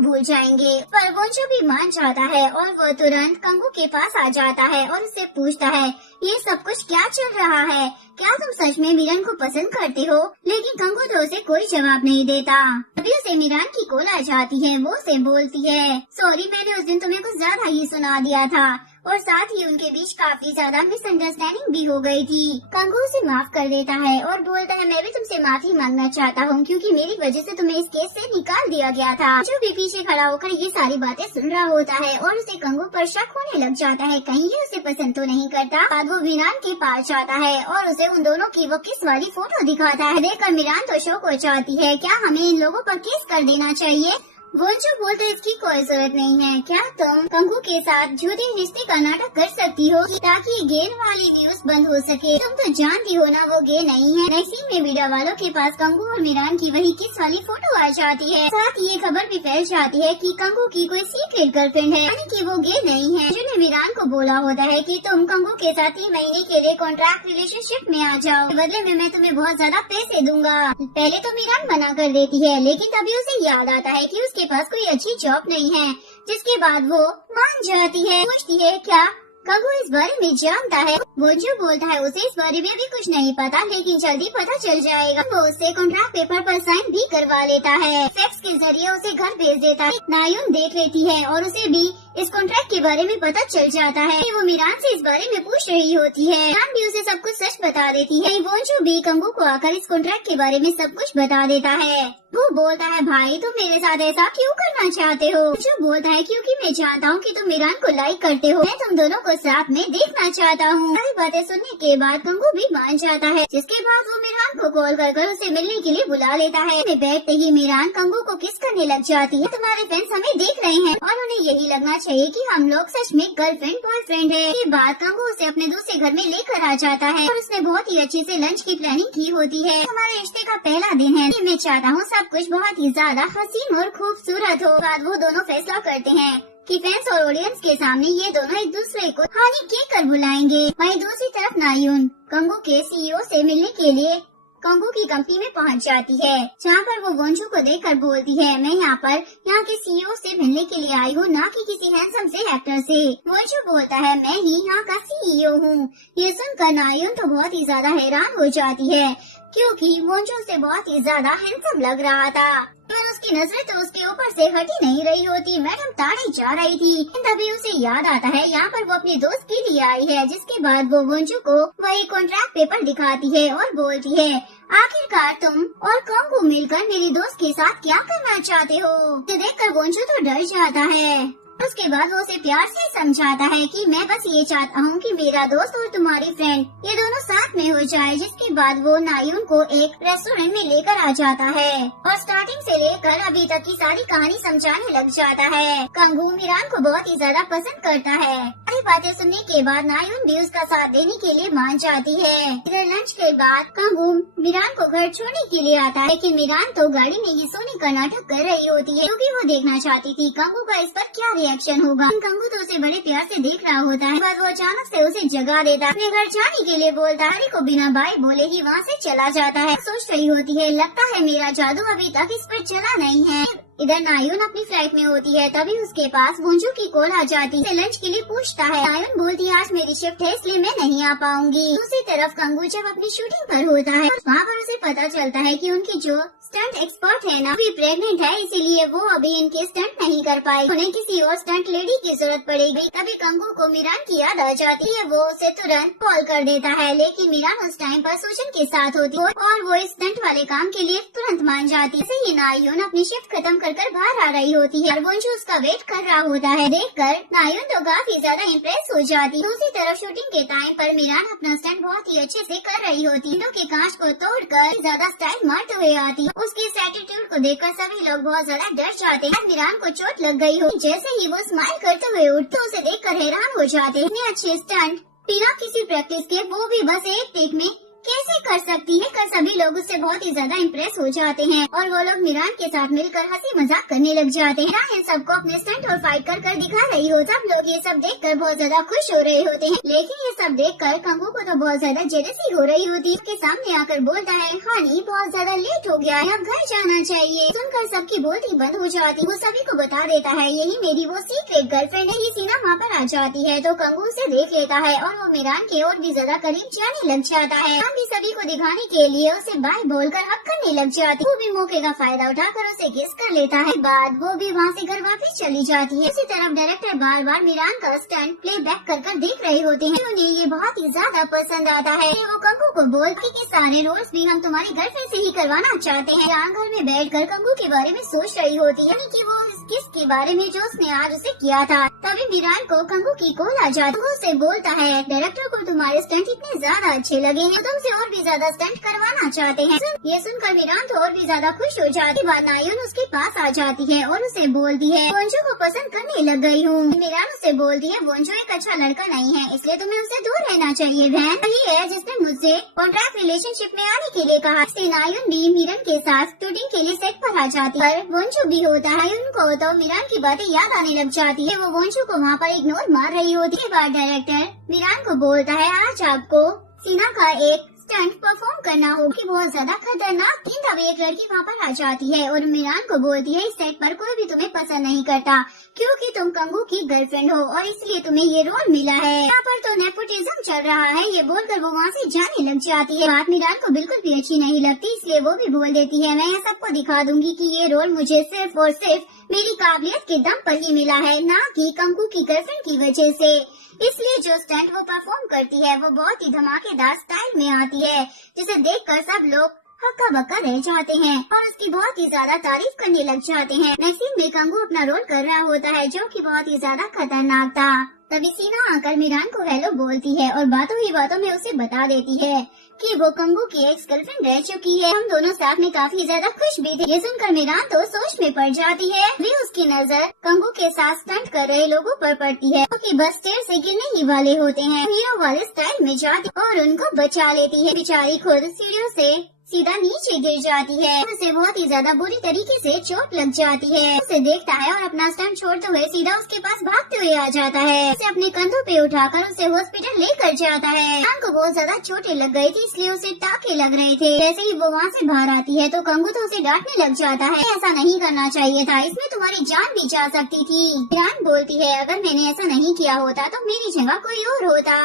भूल जाएंगे। पर वोंजो भी मान जाता है और वो तुरंत कंगू के पास आ जाता है और उससे पूछता है ये सब कुछ क्या चल रहा है? क्या तुम सच में मीरन को पसंद करते हो? लेकिन कंगू तो उसे कोई जवाब नहीं देता। तभी उसे मीरन की कॉल आ जाती है। वो उसे बोलती है सॉरी मैंने उस दिन तुम्हें कुछ ज्यादा ही सुना दिया था और साथ ही उनके बीच काफी ज्यादा मिसअंडरस्टैंडिंग भी हो गई थी। कंगू उसे माफ कर देता है और बोलता है मैं भी तुमसे माफी मांगना चाहता हूँ क्योंकि मेरी वजह से तुम्हें इस केस से निकाल दिया गया था। जो भी पीछे खड़ा होकर ये सारी बातें सुन रहा होता है और उसे कंगू पर शक होने लग जाता है कहीं ये उसे पसंद तो नहीं करता। बाद वो मीरान के पास जाता है और उसे उन दोनों की वो किस वाली फोटो दिखाता है। देखकर मीरान तो शौक हो जाती है क्या हमें इन लोगों पर केस कर देना चाहिए। वोंजू बोलते इसकी कोई जरूरत नहीं है, क्या तुम कंगू के साथ झूठे रिश्ते का नाटक कर सकती हो ताकि गेन वाली व्यूज बंद हो सके। तुम तो जानती हो ना वो गे नहीं है। नेक्स्ट सीन में मीडिया वालों के पास कंगू और मीरान की वही किस वाली फोटो आ जाती है। साथ ही ये खबर भी फैल जाती है कि कंगू की कोई सीक्रेट गर्लफ्रेंड है, यानी कि वो गे नहीं है। जिन्हें मीरान को बोला होता है कि तुम कंगू के साथ 3 महीने के लिए कॉन्ट्रैक्ट रिलेशनशिप में आ जाओ, बदले में मैं तुम्हें बहुत ज्यादा पैसे दूंगा। पहले तो मीरान मना कर देती है, लेकिन तभी उसे याद आता है कि उसके पास कोई अच्छी जॉब नहीं है, जिसके बाद वो मान जाती है। पूछती है क्या कंगू इस बारे में जानता है। वोंजू बोलता है उसे इस बारे में भी कुछ नहीं पता, लेकिन जल्दी पता चल जाएगा। वो उससे कॉन्ट्रैक्ट पेपर पर साइन भी करवा लेता है। फैक्स के जरिए उसे घर भेज देता है। नायुन देख लेती है और उसे भी इस कॉन्ट्रैक्ट के बारे में पता चल जाता है। वो मीरान से इस बारे में पूछ रही होती है। मीरान भी उसे सब कुछ सच बता देती है। वोंजू भी कंगू को आकर इस कॉन्ट्रैक्ट के बारे में सब कुछ बता देता है। वो बोलता है भाई तुम मेरे साथ ऐसा क्यों करना चाहते हो। वोंजू बोलता है क्योंकि मैं जानता हूँ कि तुम मीरान को लाइक करते हो, मैं तुम दोनों को साथ में देखना चाहता हूँ। सारी बातें सुनने के बाद कंगू भी मान जाता है, जिसके बाद वो मीरान को कॉल कर उसे मिलने के लिए बुला लेता है। बैठते ही मीरान कंगू को किस करने लग जाती है। तुम्हारे फ्रेंड्स हमें देख रहे हैं और उन्हें यही लगना चाहिए कि हम लोग सच में गर्लफ्रेंड बॉयफ्रेंड है। ये बात कंगू उसे अपने दूसरे घर में लेकर आ जाता है और उसने बहुत ही अच्छे से लंच की प्लानिंग की होती है। हमारे रिश्ते का पहला दिन है, मैं चाहता हूँ सब कुछ बहुत ही ज्यादा हसीन और खूबसूरत हो। बाद वो दोनों फैसला करते हैं कि फैंस और ऑडियंस के सामने ये दोनों एक दूसरे को हानि के कर बुलाएंगे। वहीं दूसरी तरफ नायुन कंगू के सीईओ से मिलने के लिए कंगू की कंपनी में पहुंच जाती है, जहाँ पर वो वोंजू को देखकर बोलती है मैं यहाँ के सीईओ से मिलने के लिए आई हूँ, ना कि किसी हैंडसम से एक्टर से। वोंजू बोलता है मैं ही यहाँ का सीईओ हूँ। ये सुनकर नायुन तो बहुत ही ज्यादा हैरान हो जाती है, क्योंकि वोंजू से बहुत ही ज्यादा हैंडसम लग रहा था। पर उसकी नजरें तो उसके ऊपर से हटी नहीं रही होती। मैडम ताड़ी जा रही थी, तभी उसे याद आता है यहाँ पर वो अपने दोस्त के लिए आई है। जिसके बाद वो वोंजू को वही कॉन्ट्रैक्ट पेपर दिखाती है और बोलती है आखिरकार तुम और कंगू मिलकर मेरे दोस्त के साथ क्या करना चाहते हो। इसे देखकर वोंजू तो डर जाता है। उसके बाद वो उसे प्यार से समझाता है कि मैं बस ये चाहता हूँ कि मेरा दोस्त और तुम्हारी फ्रेंड ये दोनों साथ में हो जाए। जिसके बाद वो नायुन को एक रेस्टोरेंट में लेकर आ जाता है और स्टार्टिंग से लेकर अभी तक की सारी कहानी समझाने लग जाता है। कंगू मीरान को बहुत ही ज्यादा पसंद करता है। सारी बातें सुनने के बाद नायुन भी उसका साथ देने के लिए मान जाती है। इधर लंच के बाद कंगू मीरान को घर छोड़ने के लिए आता है, लेकिन मीरान तो गाड़ी में ही सोने का नाटक कर रही होती है, क्योंकि वो देखना चाहती थी कंगू का इस पर क्या रिएक्शन होगा। कंगू तो उसे बड़े प्यार से देख रहा होता है। बाद वो अचानक से उसे जगा देता है, अपने घर जाने के लिए बोलता है। को बिना बाय बोले ही वहाँ से चला जाता है। सोच रही होती है लगता है मेरा जादू अभी तक इस पर चला नहीं है। इधर नायुन अपनी फ्लाइट में होती है, तभी उसके पास वोंजू की कॉल आ जाती है। लंच के लिए पूछता है। नायुन बोलती है आज मेरी शिफ्ट है इसलिए मैं नहीं आ पाऊंगी। दूसरी तरफ कंगू जब अपनी शूटिंग पर होता है, वहाँ पर उसे पता चलता है कि उनकी जो स्टंट एक्सपर्ट है ना, भी प्रेग्नेंट है, इसीलिए वो अभी इनके स्टंट नहीं कर पाई। उन्हें किसी और स्टंट लेडी की जरूरत पड़ेगी। तभी कंगू को मीरान की याद आ जाती है। वो उसे तुरंत कॉल कर देता है, लेकिन मीरान उस टाइम पर सूजन के साथ होती है और वो इस स्टंट वाले काम के लिए तुरंत मान जाती है। ऐसे ही नायुन अपनी शिफ्ट खत्म कर बाहर आ रही होती है और वोंजू उसका वेट कर रहा होता है। देखकर नायुन तो काफी ज्यादा इम्प्रेस हो जाती है। दूसरी तरफ शूटिंग के टाइम पर मीरान अपना स्टंट बहुत ही अच्छे से कर रही होती है। के कांच को तोड़कर ज्यादा स्टाइल मारते हुए आती है। उसके इस एटीट्यूड को देखकर सभी लोग बहुत ज्यादा डर जाते हैं। मीरान को चोट लग गई हो, जैसे ही वो स्माइल करते हुए उठते तो उसे देखकर हैरान हो जाते हैं। इतने अच्छे स्टंट बिना किसी प्रैक्टिस के वो भी बस एक टेक में कैसे कर सकती है। कर सभी लोग उससे बहुत ही ज्यादा इम्प्रेस हो जाते हैं और वो लोग मीरान के साथ मिलकर हंसी मजाक करने लग जाते हैं। मीरान इन सबको अपने स्टंट और फाइट कर दिखा रही हो। सब लोग ये सब देखकर बहुत ज्यादा खुश हो रहे होते हैं, लेकिन ये सब देखकर कंगू को तो बहुत ज्यादा जेलसी हो रही होती है। उसके सामने आकर बोलता है हानी बहुत ज्यादा लेट हो गया है, अब घर जाना चाहिए। सुनकर सबकी बोलती बंद हो जाती। वो सभी को बता देता है यही मेरी वो सीक्रेट गर्लफ्रेंड है। ये सीना वहाँ पर आ जाती है तो कंगू उसे देख लेता है और वो मीरान के और भी ज्यादा करीब जाने लग जाता है। भी सभी को दिखाने के लिए उसे बाय बोलकर हक करने लग जाती। वो भी मौके का फायदा उठाकर उसे किस कर लेता है। बाद वो भी वहाँ से घर वापस चली जाती है। इसी तरफ डायरेक्टर बार बार मीरान का स्टंट प्लेबैक कर देख रहे होते हैं। उन्हें ये बहुत ही ज्यादा पसंद आता है। वो कंगू को बोलती कि सारे रोल्स भी हम तुम्हारी गर्लफ्रेंड से ही करवाना चाहते हैं। मीरान घर में बैठकर कंगू के बारे में सोच रही होती है कि वो इस किस के बारे में जो उसने आज उसे किया था। तभी मीरान को कंगू की कॉल आ जाती है। कंगू से बोलता है, डायरेक्टर को तुम्हारे स्टंट इतने ज्यादा अच्छे लगे हैं, तो तुमसे और भी ज्यादा स्टंट करवाना चाहते हैं। ये सुनकर मीरान तो और भी ज्यादा खुश हो जाती है। नायुन उसके पास आ जाती है और उसे बोलती है, वंशु को पसंद करने लग गई हूँ। मीरान उसे बोलती है, वंशु एक अच्छा लड़का नहीं है, इसलिए तुम्हें उससे दूर रहना चाहिए। बहन वही है जिसने मुझसे कॉन्ट्रैक्ट रिलेशनशिप में आने के लिए कहा। नायुन भी मीरान के साथ शूटिंग के लिए सेट पर आ जाती है। वंशु भी होता है, उनको तो मीरान की बातें याद आने लग जाती है। वो वंशु को वहाँ पर इग्नोर मार रही होती है। बाद डायरेक्टर मीरान को बोलता है, आज आपको सीना का एक स्टंट परफॉर्म करना होगी, बहुत ज्यादा खतरनाक। तभी एक लड़की वहाँ पर आ जाती है और मीरान को बोलती है, इस सेट पर कोई भी तुम्हें पसंद नहीं करता, क्योंकि तुम कंगू की गर्लफ्रेंड हो और इसलिए तुम्हें ये रोल मिला है। यहाँ पर तो नेपोटिज्म चल रहा है। ये बोलकर वो वहाँ से जाने लग जाती है। बात मीरान को बिल्कुल भी अच्छी नहीं लगती, इसलिए वो भी बोल देती है, मैं सबको दिखा दूंगी कि ये रोल मुझे सिर्फ और सिर्फ मेरी काबिलियत के दम पर ही मिला है, न कि कंगू की गर्लफ्रेंड की वजह से। इसलिए जो स्टंट वो परफॉर्म करती है वो बहुत ही धमाकेदार स्टाइल में आती है, जिसे देखकर सब लोग हक्का बक्का रह जाते हैं और उसकी बहुत ही ज्यादा तारीफ करने लग जाते हैं। मैक्सिम में कंगू अपना रोल कर रहा होता है, जो कि बहुत ही ज्यादा खतरनाक था। तभी सीना आकर मीरान को हेलो बोलती है और बातों ही बातों में उसे बता देती है कि वो कंगू की एक्स गर्लफ्रेंड रह चुकी है। हम दोनों साथ में काफी ज्यादा खुश भी थे। ये सुनकर मीरान तो सोच में पड़ जाती है। भी उसकी नजर कंगू के साथ स्टंट कर रहे लोगों पर पड़ती है, क्योंकि बस स्टेज से गिरने ही वाले होते हैं। हीरो वाले स्टाइल में जाती और उनको बचा लेती है। बेचारी खुद सीढ़ियों से सीधा नीचे गिर जाती है। उसे बहुत ही ज्यादा बुरी तरीके से चोट लग जाती है। उसे देखता है और अपना स्टंट छोड़ते हुए सीधा उसके पास भागते हुए आ जाता है। उसे अपने कंधों पे उठाकर उसे हॉस्पिटल लेकर जाता है। कान को बहुत ज्यादा चोटें लग गई थी, इसलिए उसे टाके लग रहे थे। जैसे ही वो वहाँ से बाहर आती है तो कंगू तो उसे डांटने लग जाता है, ऐसा नहीं करना चाहिए था, इसमें तुम्हारी जान भी जा सकती थी। मीरान बोलती है, अगर मैंने ऐसा नहीं किया होता तो मेरी जगह कोई और होता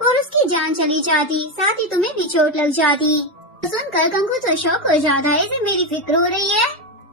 और उसकी जान चली जाती, साथ ही तुम्हें भी चोट लग जाती। सुनकर कंगू तो शॉक हो जाता है, इसे मेरी फिक्र हो रही है।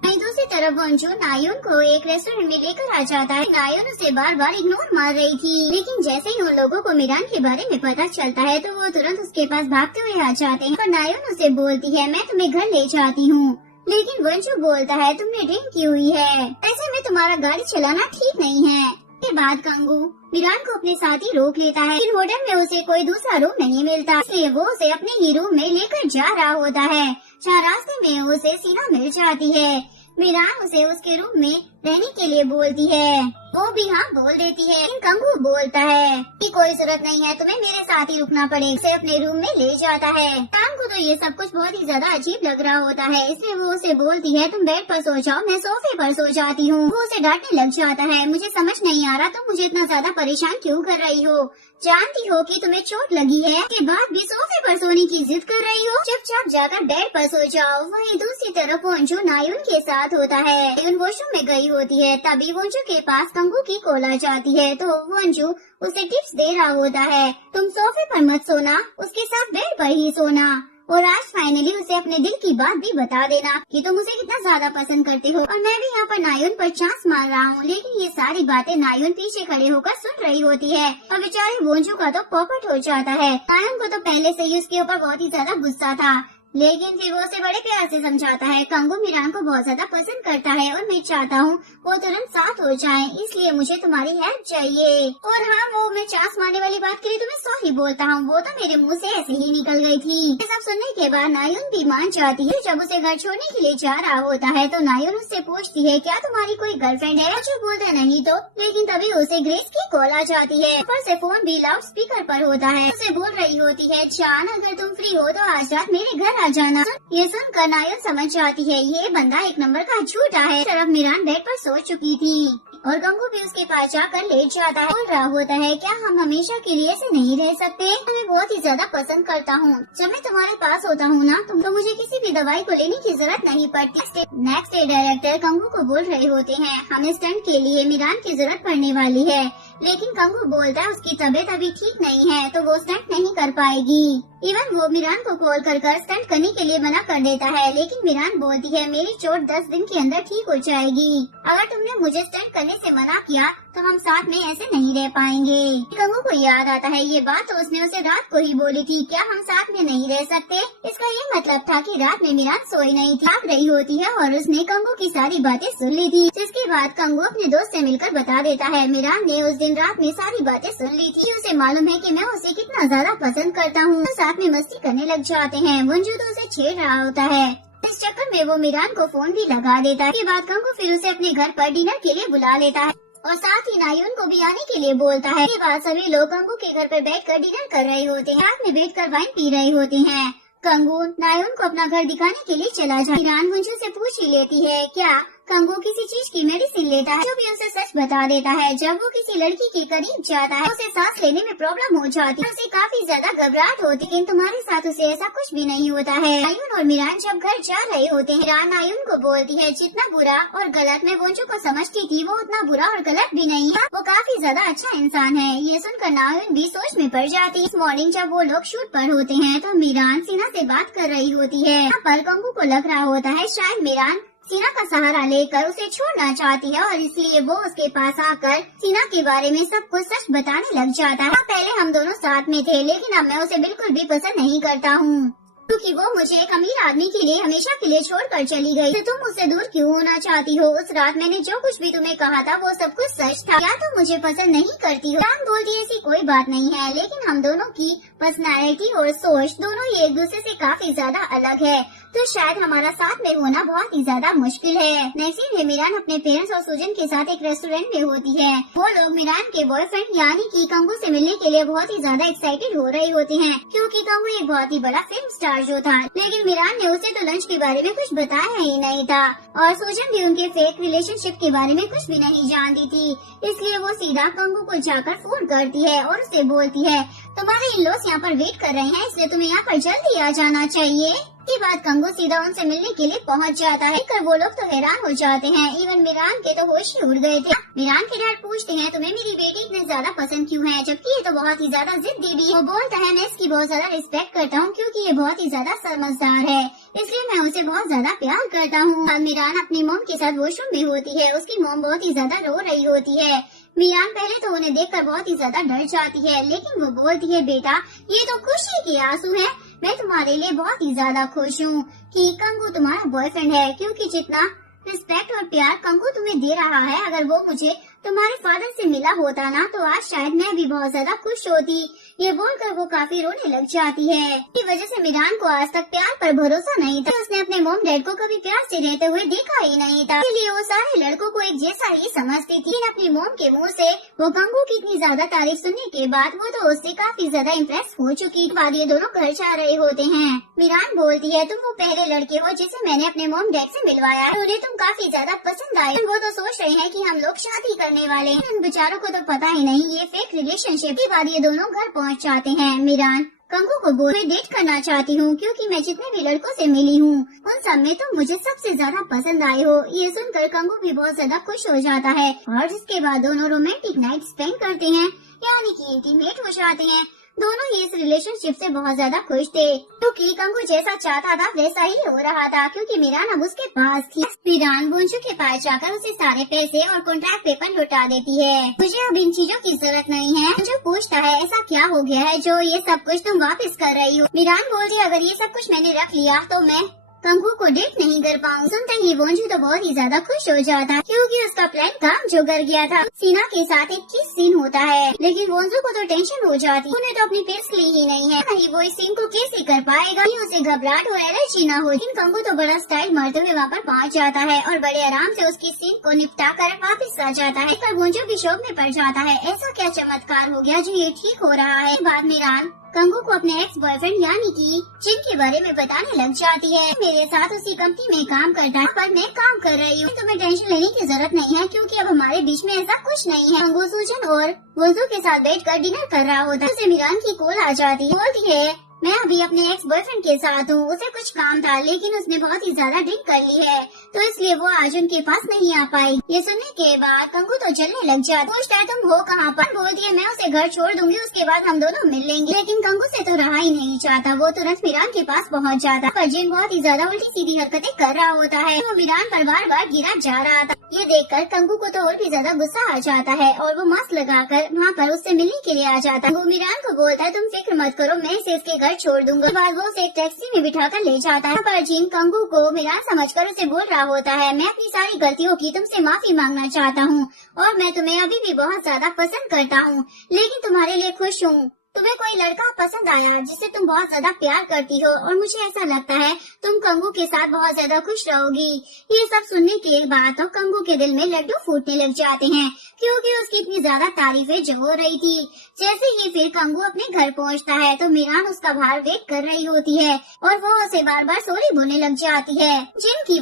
वहीं दूसरी तरफ वंशु नायुन को एक रेस्टोरेंट में लेकर आ जाता है। नायुन उसे बार बार इग्नोर मार रही थी, लेकिन जैसे ही उन लोगों को मीरान के बारे में पता चलता है तो वो तुरंत उसके पास भागते हुए आ जाते हैं। और नायुन उसे बोलती है, मैं तुम्हें घर ले जाती हूँ। लेकिन वंशु बोलता है, तुमने ड्रिंक की हुई है, ऐसे में तुम्हारा गाड़ी चलाना ठीक नहीं है। के बाद कंगू मीरान को अपने साथ ही रोक लेता है। फिर होटल में उसे कोई दूसरा रूम नहीं मिलता, इसलिए वो उसे अपने ही रूम में लेकर जा रहा होता है। जहाँ रास्ते में उसे सीना मिल जाती है। मीरान उसे उसके रूम में रहने के लिए बोलती है, वो भी हाँ बोल देती है। लेकिन कंगू बोलता है कि कोई जरूरत नहीं है, तुम्हें मेरे साथ ही रुकना पड़ेगा। उसे अपने रूम में ले जाता है। मीरान को तो ये सब कुछ बहुत ही ज्यादा अजीब लग रहा होता है, इसलिए वो उसे बोलती है, तुम बेड पर सो जाओ, मैं सोफे पर सो जाती हूँ। वो उसे डांटने लग जाता है, मुझे समझ नहीं आ रहा तुम मुझे इतना ज्यादा परेशान क्यों कर रही हो, जानती हो कि तुम्हें चोट लगी है, के बाद भी सोफे पर सोने की जिद कर रही हो, चुपचाप जाकर बेड पर सो जाओ। वहीं दूसरी तरफ वंशु नायुन के साथ होता है। नायुन वॉशरूम में गई होती है, तभी वंशु के पास कंगू की कॉल आ जाती है। तो वंशु उसे टिप्स दे रहा होता है, तुम सोफे पर मत सोना, उसके साथ बेड पर ही सोना। और आज फाइनली उसे अपने दिल की बात भी बता देना कि तुम उसे कितना ज्यादा पसंद करते हो। और मैं भी यहाँ पर नायुन पर चांस मार रहा हूँ, लेकिन ये सारी बातें नायुन पीछे खड़े होकर सुन रही होती है और बेचारे वंशु का तो पोपट हो जाता है। नायुन को तो पहले से ही उसके ऊपर बहुत ही ज्यादा गुस्सा था, लेकिन फिर वो उसे बड़े प्यार से समझाता है। कंगू मीरान को बहुत ज्यादा पसंद करता है और मैं चाहता हूँ वो तुरंत साथ हो जाएं, इसलिए मुझे तुम्हारी हेल्प चाहिए। और हाँ, वो मैं चांस मारने वाली बात के लिए तुम्हें सॉरी बोलता हूँ, वो तो मेरे मुंह से ऐसे ही निकल गई थी। ये सब सुनने के बाद नायुन भी मान जाती है। जब उसे घर छोड़ने के लिए जा रहा होता है तो नायुन उससे पूछती है, क्या तुम्हारी कोई गर्लफ्रेंड है? जो बोलता नहीं तो, लेकिन तभी उसे ग्रेस की कॉल आ जाती है। ऊपर से फोन भी लाउड स्पीकर पर होता है। उसे बोल रही होती है, जान अगर तुम फ्री हो तो आज रात मेरे घर आ जाना। ये सुनकर नायुन समझ जाती है ये बंदा एक नंबर का झूठा है। तरफ मीरान बेड पर सो चुकी थी और गंगू भी उसके पास जाकर लेट जाता है। बोल रहा होता है, क्या हम हमेशा के लिए ऐसे नहीं रह सकते? मैं बहुत ही ज्यादा पसंद करता हूँ। जब मैं तुम्हारे पास होता हूँ ना, तो मुझे किसी भी दवाई को लेने की जरूरत नहीं पड़ती। नेक्स्ट डे डायरेक्टर कंगू को बोल रहे होते हैं, हमें स्टंट के लिए मीरान की जरूरत पड़ने वाली है, लेकिन कंगू बोलता है उसकी तबीयत अभी ठीक नहीं है तो वो स्टंट नहीं कर पाएगी। इवन वो मीरान को कॉल कर स्टंट करने के लिए मना कर देता है, लेकिन मीरान बोलती है, मेरी चोट 10 दिन के अंदर ठीक हो जाएगी। अगर तुमने मुझे स्टंट करने से मना किया तो हम साथ में ऐसे नहीं रह पाएंगे। कंगू को याद आता है ये बात तो उसने उसे रात को ही बोली थी, क्या हम साथ में नहीं रह सकते। इसका ये मतलब था कि रात में मीरान सोई नहीं थी, भाग रही होती है और उसने कंगू की सारी बातें सुन ली थी। जिसके बाद कंगू अपने दोस्त से मिलकर बता देता है मीरान ने उस दिन रात में सारी बातें सुन ली थी। उसे मालूम है कि मैं उसे कितना ज्यादा पसंद करता हूँ। तो साथ में मस्ती करने लग जाते हैं। मंजू तो उसे छेड़ रहा होता है। इस चक्कर में वो मीरान को फोन भी लगा देता है। इसके बाद कंगू फिर उसे अपने घर पर डिनर के लिए बुला लेता है और साथ ही नायुन को भी आने के लिए बोलता है। इसके बाद सभी लोग कंगू के घर पर बैठकर डिनर कर रहे होते हैं। साथ में बैठकर वाइन पी रहे होते हैं। कंगू नायुन को अपना घर दिखाने के लिए चला जाता है। मीरान मंजू से पूछ ही लेती है क्या कंगू किसी चीज की मेडिसिन लेता है। जो भी उसे सच बता देता है। जब वो किसी लड़की के करीब जाता है उसे सांस लेने में प्रॉब्लम हो जाती है। उसे काफी ज्यादा घबराहट होती है, लेकिन तुम्हारे साथ उसे ऐसा कुछ भी नहीं होता है। नायुन और मीरान जब घर जा रहे होते हैं, मीरान नायुन को बोलती है जितना बुरा और गलत मैं वंजू को समझती थी वो उतना बुरा और गलत भी नहीं है, वो काफी ज्यादा अच्छा इंसान है। ये सुनकर नायुन भी सोच में पड़ जाती है। इस मॉर्निंग जब वो लोग शूट पर होते हैं तो मीरान सीना से बात कर रही होती है। यहाँ पर कंगू को लग रहा होता है शायद मीरान सीना का सहारा लेकर उसे छोड़ना चाहती है और इसलिए वो उसके पास आकर सीना के बारे में सब कुछ सच बताने लग जाता है। पहले हम दोनों साथ में थे, लेकिन अब मैं उसे बिल्कुल भी पसंद नहीं करता हूँ क्योंकि वो मुझे एक अमीर आदमी के लिए हमेशा के लिए छोड़कर चली गई। तो तुम मुझसे दूर क्यों होना चाहती हो? उस रात मैंने जो कुछ भी तुम्हें कहा था वो सब कुछ सच था। क्या तुम मुझे पसंद नहीं करती हो? जान बोलती ऐसी कोई बात नहीं है, लेकिन हम दोनों की पर्सनैलिटी और सोच दोनों ही एक दूसरे से काफी ज्यादा अलग है, तो शायद हमारा साथ में होना बहुत ही ज्यादा मुश्किल है। नेक्स्ट दिन मीरान अपने पेरेंट्स और सुजन के साथ एक रेस्टोरेंट में होती है। वो लोग मीरान के बॉयफ्रेंड यानी कि कंगू से मिलने के लिए बहुत ही ज्यादा एक्साइटेड हो रहे होते हैं, क्योंकि कंगू एक बहुत ही बड़ा फिल्म स्टार जो था। लेकिन मीरान ने उसे तो लंच के बारे में कुछ बताया ही नहीं था और सुजन भी उनके फेक रिलेशनशिप के बारे में कुछ भी नहीं जानती थी। इसलिए वो सीधा कंगू को जाकर फोन करती है और उसे बोलती है तुम्हारे इन-लॉज यहाँ पर वेट कर रहे हैं, इसलिए तुम्हें यहाँ पर जल्दी आ जाना चाहिए। इसके बाद कंगू सीधा उनसे मिलने के लिए पहुँच जाता है। कर वो लोग तो हैरान हो जाते हैं। इवन मीरान के तो होश ही उड़ गए थे। मीरान के डैड पूछते हैं तुम्हें मेरी बेटी इतने ज्यादा पसंद क्यों है, जबकि ये तो बहुत ही ज्यादा जिद्दी भी। वो बोलता है मैं इसकी बहुत ज्यादा रिस्पेक्ट करता हूँ क्योंकि ये बहुत ही ज्यादा समझदार है, इसलिए मैं उसे बहुत ज्यादा प्यार करता हूँ। मीरान अपनी मोम के साथ वॉशरूम में होती है। उसकी मोम बहुत ही ज्यादा रो रही होती है। मीरान पहले तो उन्हें देखकर बहुत ही ज्यादा डर जाती है, लेकिन वो बोलती है बेटा ये तो खुशी के आंसू है, मैं तुम्हारे लिए बहुत ही ज्यादा खुश हूँ कि कंगू तुम्हारा बॉयफ्रेंड है, क्योंकि जितना रिस्पेक्ट और प्यार कंगू तुम्हें दे रहा है, अगर वो मुझे तुम्हारे फादर से मिला होता ना तो आज शायद मैं भी बहुत ज्यादा खुश होती। ये बोलकर वो काफी रोने लग जाती है। इसी वजह से मीरान को आज तक प्यार पर भरोसा नहीं था। उसने अपने मॉम डैड को कभी प्यार से रहते हुए देखा ही नहीं था, इसलिए वो सारे लड़कों को एक जैसा ही समझती थी। लेकिन अपनी मॉम के मुंह से वो कंगू की इतनी ज्यादा तारीफ सुनने के बाद वो तो उससे काफी ज्यादा इम्प्रेस हो चुकी। बाद ये दोनों घर जा रहे होते हैं। मीरान बोलती है तुम वो पहले लड़के हो जिसे मैंने अपने मॉम डैड से मिलवाया, उन्हें तुम काफी ज्यादा पसंद आए। वो तो सोच रहे हैं कि हम लोग शादी करने वाले हैं, उन बेचारों को तो पता ही नहीं ये फेक रिलेशनशिप। के बाद ये दोनों घर पहुंच जाते हैं। मीरान कंगू को बोल मैं डेट करना चाहती हूँ क्योंकि मैं जितने भी लड़कों से मिली हूँ उन सब में तुम मुझे सबसे ज्यादा पसंद आए हो। ये सुनकर कंगू भी बहुत ज्यादा खुश हो जाता है और जिसके बाद दोनों रोमांटिक नाइट स्पेंड करते हैं, यानी कि इंटीमेट हो जाते हैं। दोनों ही इस रिलेशनशिप से बहुत ज्यादा खुश थे क्योंकि कंगू जैसा चाहता था वैसा ही हो रहा था, क्योंकि मीरान अब उसके पास थी। मीरान वंजू के पास जाकर उसे सारे पैसे और कॉन्ट्रैक्ट पेपर लौटा देती है। मुझे अब इन चीजों की जरूरत नहीं है। वंजू पूछता है ऐसा क्या हो गया है जो ये सब कुछ तुम वापस कर रही हो? मीरान बोलती है अगर ये सब कुछ मैंने रख लिया तो मैं कंगू को डेट नहीं कर पाऊँ। सुनते ही वंजू तो बहुत ही ज्यादा खुश हो जाता है क्योंकि उसका प्लान काम जो कर गया था। सीना के साथ एक किस सीन होता है, लेकिन वंजू को तो टेंशन हो जाती, उन्हें तो अपनी पेस ली ही नहीं है, नहीं वो इस सीन को कैसे कर पाएगा, उसे घबराहट हो एलर्जी ना हो। लेकिन कंगू तो बड़ा स्टाइल मारते हुए वहाँ पर पहुँच जाता है और बड़े आराम से उसकी सीन को निपटा कर वापस आ जाता है। पर वंजू भी शौक में पड़ जाता है, ऐसा क्या चमत्कार हो गया जो ये ठीक हो रहा है। बाद मीरान कंगू को अपने एक्स बॉयफ्रेंड यानी कि जिन के बारे में बताने लग जाती है। मेरे साथ उसी कंपनी में काम करता है पर मैं काम कर रही हूँ, तुम्हें टेंशन लेने की जरूरत नहीं है क्योंकि अब हमारे बीच में ऐसा कुछ नहीं है। कंगू सुजन और वंजू के साथ बैठकर डिनर कर रहा होता है। उसे मीरान की कॉल आ जाती है, बोलती है मैं अभी अपने एक्स बॉयफ्रेंड के साथ हूँ, उसे कुछ काम था लेकिन उसने बहुत ही ज्यादा ड्रिंक कर ली है तो इसलिए वो आज उनके पास नहीं आ पाई। ये सुनने के बाद कंगू तो जलने लग जाती, पूछता है तुम हो कहाँ पर? बोलती है मैं उसे घर छोड़ दूंगी, उसके बाद हम दोनों मिल लेंगे। लेकिन कंगू से तो रहा ही नहीं चाहता, वो तुरंत मीरान के पास पहुँच जाता पर जिन बहुत ही ज्यादा उल्टी सीधी हरकतें कर रहा होता है। वो मीरान पर बार बार गिरा जा रहा था। ये देखकर कंगू को तो और भी ज्यादा गुस्सा आ जाता है और वो मास्क लगाकर वहाँ पर उससे मिलने के लिए आ जाता है। वो मीरान को बोलता है तुम फिक्र मत करो, मैं इसे इसके घर छोड़ दूंगा। उसके बाद वो उसे एक टैक्सी में बिठाकर ले जाता है। पर जीन कंगू को मीरान समझकर उसे बोल रहा होता है, मैं अपनी सारी गलतियों की तुमसे माफी मांगना चाहता हूँ और मैं तुम्हें अभी भी बहुत ज्यादा पसंद करता हूँ, लेकिन तुम्हारे लिए खुश हूँ। तुम्हें कोई लड़का पसंद आया जिससे तुम बहुत ज्यादा प्यार करती हो और मुझे ऐसा लगता है तुम कंगू के साथ बहुत ज्यादा खुश रहोगी। ये सब सुनने के बाद तो कंगू के दिल में लड्डू फूटने लग जाते हैं क्योंकि उसकी इतनी ज्यादा तारीफें जो हो रही थी। जैसे ही फिर कंगू अपने घर पहुंचता है तो मीरान उसका बाहर वेट कर रही होती है और वो उसे बार बार सॉरी बोलने लग जाती है, जिनकी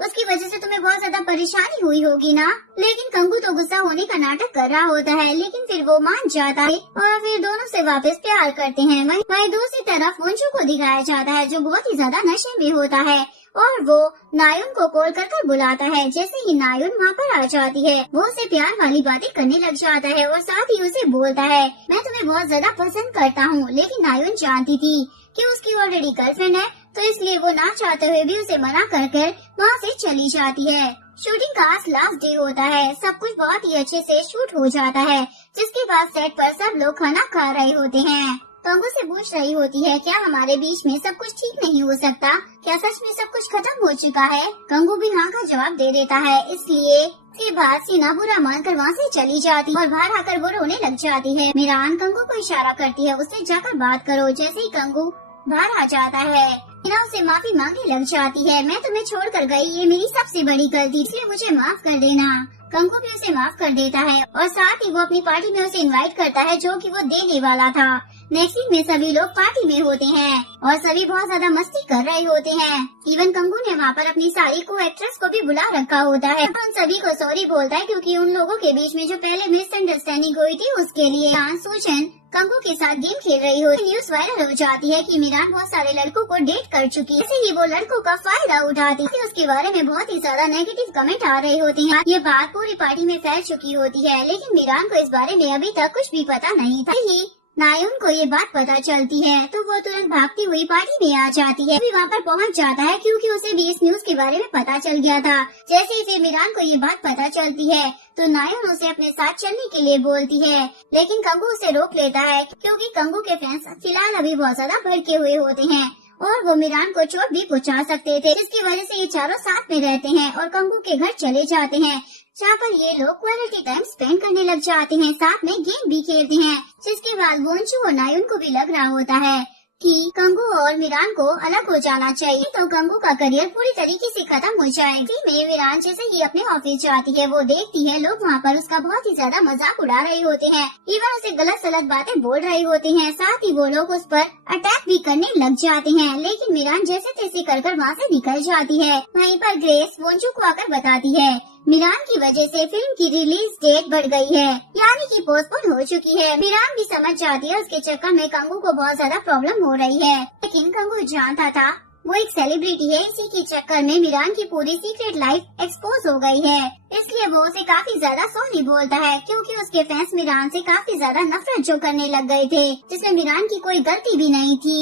उसकी वजह से तुम्हें बहुत ज्यादा परेशानी हुई होगी ना। लेकिन कंगू तो गुस्सा होने का नाटक कर रहा होता है, लेकिन फिर वो मान जाता है और फिर दोनों से वापस प्यार करते हैं। वहीं दूसरी तरफ वंशु को दिखाया जाता है जो बहुत ही ज्यादा नशे में होता है और वो नायुन को कॉल कर बुलाता है। जैसे ही नायुन वहाँ पर आ जाती है वो उसे प्यार वाली बातें करने लग जाता है और साथ ही उसे बोलता है मैं तुम्हें बहुत ज्यादा पसंद करता हूँ। लेकिन नायुन जानती थी कि उसकी ऑलरेडी गर्लफ्रेंड है, तो इसलिए वो ना चाहते हुए भी उसे मना कर वहाँ से चली जाती है। शूटिंग का आज लास्ट डे होता है, सब कुछ बहुत ही अच्छे से शूट हो जाता है, जिसके बाद सेट पर सब लोग खाना खा रहे होते हैं। कंगू से पूछ रही होती है क्या हमारे बीच में सब कुछ ठीक नहीं हो सकता, क्या सच में सब कुछ खत्म हो चुका है। कंगू भी हाँ का जवाब दे देता है। इसलिए के बाद सीना बुरा मानकर वहाँ से चली जाती और बाहर आकर वो रोने लग जाती है। मीरान कंगू को इशारा करती है उससे जाकर बात करो। जैसे ही कंगू बाहर आ जाता है मीना उसे माफी मांगने लग जाती है, मैं तुम्हें छोड़कर गई, ये मेरी सबसे बड़ी गलती, इसलिए मुझे माफ कर देना। कंगू भी उसे माफ कर देता है और साथ ही वो अपनी पार्टी में उसे इनवाइट करता है जो कि वो देने वाला था। नेक्स्ट सीन में सभी लोग पार्टी में होते हैं और सभी बहुत ज्यादा मस्ती कर रहे होते हैं। इवन कंगू ने वहाँ पर अपनी सारी को एक्ट्रेस को भी बुला रखा होता है। उन सभी को सॉरी बोलता है क्योंकि उन लोगों के बीच में जो पहले मिसअंडरस्टैंडिंग हुई थी उसके लिए। सूजन कंगू के साथ गेम खेल रही हो, न्यूज वायरल हो जाती है कि मीरान बहुत सारे लड़कों को डेट कर चुकी है। ऐसे ही वो लड़कों का फायदा उठाती है, उसके बारे में बहुत ही ज्यादा नेगेटिव कमेंट आ रहे होते हैं। ये बात पूरी पार्टी में फैल चुकी होती है, लेकिन मीरान को इस बारे में अभी तक कुछ भी पता नहीं था। ही नायुन को ये बात पता चलती है तो वो तुरंत भागती हुई पार्टी में आ जाती है। भी वहाँ पर पहुँच जाता है क्योंकि उसे भी इस न्यूज के बारे में पता चल गया था। जैसे ही फिर मीरान को ये बात पता चलती है तो नायुन उसे अपने साथ चलने के लिए बोलती है, लेकिन कंगू उसे रोक लेता है क्योंकि कंगू के फैंस फिलहाल अभी बहुत ज्यादा भड़के हुए होते हैं और वो मीरान को चोट भी पहुंचा सकते थे, जिसकी वजह से ये चारों साथ में रहते हैं और कंगू के घर चले जाते हैं जहाँ पर ये लोग क्वालिटी टाइम स्पेंड करने लग जाते हैं, साथ में गेम भी खेलते हैं। जिसके बाद वंशु और नायुन को भी लग रहा होता है कि कंगू और मीरान को अलग हो जाना चाहिए, तो कंगू का करियर पूरी तरीके से खत्म हो जाएगी। में मीरान जैसे ही अपने ऑफिस जाती है वो देखती है लोग वहाँ पर उसका बहुत ही ज्यादा मजाक उड़ा रहे होते हैं, इवन उसे गलत सलत बातें बोल रहे होते हैं, साथ ही वो लोग उस पर अटैक भी करने लग जाते हैं। लेकिन मीरान जैसे तैसे कर वहाँ से निकल जाती है। वहीं पर ग्रेस वंशु को आकर बताती है मीरान की वजह से फिल्म की रिलीज डेट बढ़ गई है, यानी कि पोस्टपोन हो चुकी है। मीरान भी समझ जाती है उसके चक्कर में कंगू को बहुत ज्यादा प्रॉब्लम हो रही है, लेकिन कंगू जानता था वो एक सेलिब्रिटी है, इसी के चक्कर में मीरान की पूरी सीक्रेट लाइफ एक्सपोज हो गई है। इसलिए वो उसे काफी ज्यादा सॉरी बोलता है क्योंकि उसके फैंस मीरान से काफी ज्यादा नफरत जो करने लग गए थे, जिसमें मीरान की कोई गलती भी नहीं थी।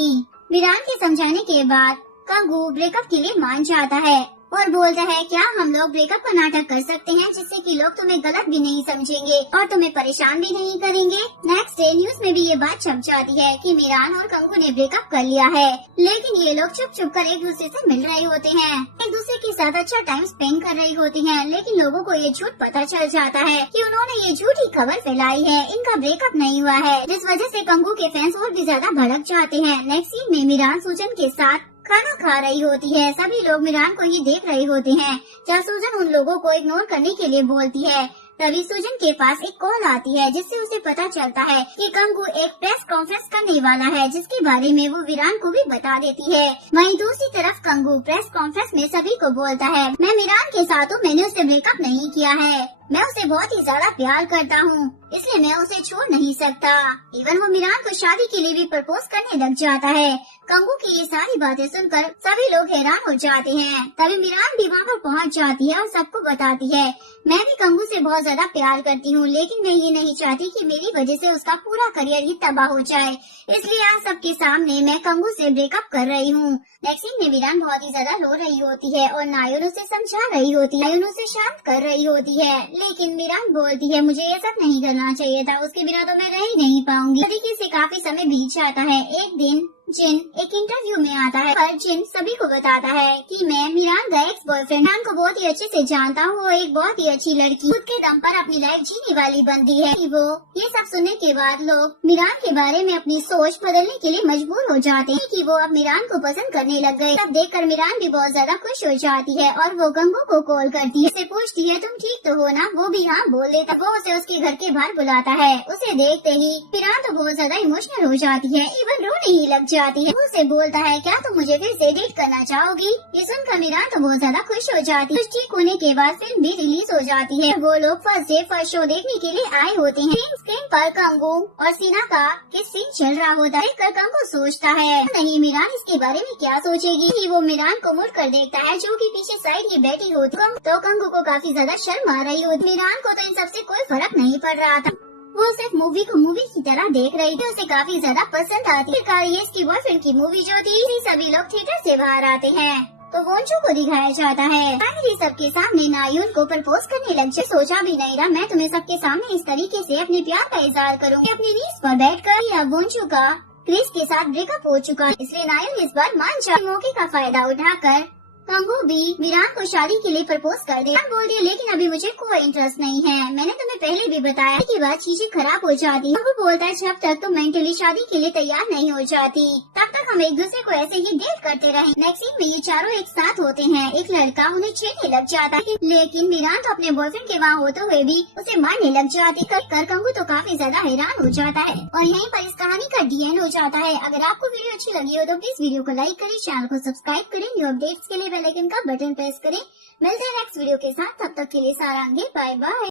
मीरान के समझाने के बाद कंगू ब्रेकअप के लिए मान जाता है और बोलता है क्या हम लोग ब्रेकअप का नाटक कर सकते हैं जिससे कि लोग तुम्हें गलत भी नहीं समझेंगे और तुम्हें परेशान भी नहीं करेंगे। नेक्स्ट डे न्यूज में भी ये बात छप जाती है कि मीरान और कंगू ने ब्रेकअप कर लिया है, लेकिन ये लोग चुप चुप कर एक दूसरे से मिल रहे होते हैं, एक दूसरे के साथ अच्छा टाइम स्पेंड कर रही होती हैं। लेकिन लोगों को ये झूठ पता चल जाता है कि उन्होंने ये झूठी खबर फैलाई है, इनका ब्रेकअप नहीं हुआ है, जिस वजह से कंगू के फैंस और भी ज्यादा भड़क जाते हैं। नेक्स्ट सीन में मीरान सूजन के साथ खाना खा रही होती है, सभी लोग मीरान को ही देख रहे होते हैं जब सूजन उन लोगों को इग्नोर करने के लिए बोलती है। तभी सूजन के पास एक कॉल आती है जिससे उसे पता चलता है कि कंगू एक प्रेस कॉन्फ्रेंस करने वाला है, जिसके बारे में वो मीरान को भी बता देती है। वहीं दूसरी तरफ कंगू प्रेस कॉन्फ्रेंस में सभी को बोलता है मैं मीरान के साथ हूँ, मैंने उससे ब्रेकअप नहीं किया है, मैं उसे बहुत ही ज्यादा प्यार करता हूँ, इसलिए मैं उसे छोड़ नहीं सकता। इवन वो मीरान को शादी के लिए भी प्रपोज करने लग जाता है। कंगू की ये सारी बातें सुनकर सभी लोग हैरान हो जाते हैं। तभी मीरान भी वहाँ पर पहुँच जाती है और सबको बताती है, मैं भी कंगू से बहुत ज्यादा प्यार करती हूँ, लेकिन मैं ये नहीं चाहती कि मेरी वजह से उसका पूरा करियर ही तबाह हो जाए, इसलिए आज सबके सामने मैं कंगू से ब्रेकअप कर रही हूँ। नेक्स्ट सीन में मीरान बहुत ही ज्यादा रो रही होती है और नायुन उसे समझा रही होती है, नायुन उसे शांत कर रही होती है, लेकिन मीरान बोलती है मुझे ये सब नहीं करना चाहिए था, उसके बिना तो मैं रह ही नहीं पाऊंगी। तरीके से काफी समय बीत जाता है। एक दिन जिन एक इंटरव्यू में आता है पर जिन सभी को बताता है कि मैं मीरान का एक्स बॉयफ्रेंड मीरान को बहुत ही अच्छे से जानता हूँ, वो एक बहुत ही अच्छी लड़की खुद के दम पर अपनी लाइफ जीने वाली बनती है। वो ये सब सुनने के बाद लोग मीरान के बारे में अपनी सोच बदलने के लिए मजबूर हो जाते हैं कि वो अब मीरान को पसंद करने लग गए। तब देखकर मीरान भी बहुत ज्यादा खुश हो जाती है और वो गंगू को कॉल करती है, उसे पूछती है तुम ठीक तो हो ना, वो भी हाँ बोल देता। वो उसे उसके घर के बाहर बुलाता है। उसे देखते ही मीरान तो बहुत ज्यादा इमोशनल हो जाती है, इवन रोने ही लग जाती है। वो उसे बोलता है क्या तुम मुझे फिर से डेट करना चाहोगी? ये सुनकर मीरान तो बहुत ज्यादा खुश हो जाती है। ठीक होने के बाद फिल्म भी रिलीज हो जाती है। वो लोग फर्स्ट डे फर्स्ट शो देखने के लिए आए होते हैं। स्क्रीन पर कंगू और सीना का किस सीन चल रहा होता है। कर कंगू सोचता है नहीं मीरान इसके बारे में क्या सोचेगी। वो मीरान को मुड़ कर देखता है जो कि पीछे साइड ही बैठी होती तो कंगू को काफी ज्यादा शर्म आ रही होती। मीरान को तो इन सबसे कोई फर्क नहीं पड़ रहा था, वो सिर्फ मूवी को मूवी की तरह देख रही थी, उसे काफी ज्यादा पसंद आती है। ये इसकी बॉयफ्रेंड की मूवी जो थी, सभी लोग थिएटर से बाहर आते हैं तो वोंचू को दिखाया जाता है। फाइनली सबके सामने नायुन को प्रपोज करने लग जाए। सोचा भी नहीं था मैं तुम्हें सबके सामने इस तरीके से अपने प्यार का इजहार करूँगी। अपनी रीस पर बैठकर या वोंचू का क्रिस के साथ ब्रेकअप हो चुका है, इसलिए नायुन इस बार मान जाए। मौके का फायदा उठाकर कंगू भी मीरान को शादी के लिए प्रपोज कर दे। बोल दिया लेकिन अभी मुझे कोई इंटरेस्ट नहीं है, मैंने तुम्हें पहले भी बताया कि बाद चीजें खराब हो जाती है। वो बोलता है जब तक तुम मेंटली शादी के लिए तैयार नहीं हो जाती तब तक हम एक दूसरे को ऐसे ही डेट करते रहे। नेक्स्ट सीन में ये चारों एक साथ होते हैं। एक लड़का उन्हें छेड़ने लग जाता है, लेकिन मीरान तो अपने बॉयफ्रेंड के वहाँ होते हुए भी उसे मारने लग जाती। कर कंगू तो काफी ज्यादा हैरान हो जाता है और यहीं पर इस कहानी का डी एंड हो जाता है। अगर आपको वीडियो अच्छी लगी हो तो प्लीज वीडियो को लाइक करें, चैनल को सब्सक्राइब करें, न्यू अपडेट्स के लिए बेल आइकन का बटन प्रेस करें। मिलते हैं नेक्स्ट वीडियो के साथ, तब तक के लिए सारांगे, बाय बाय।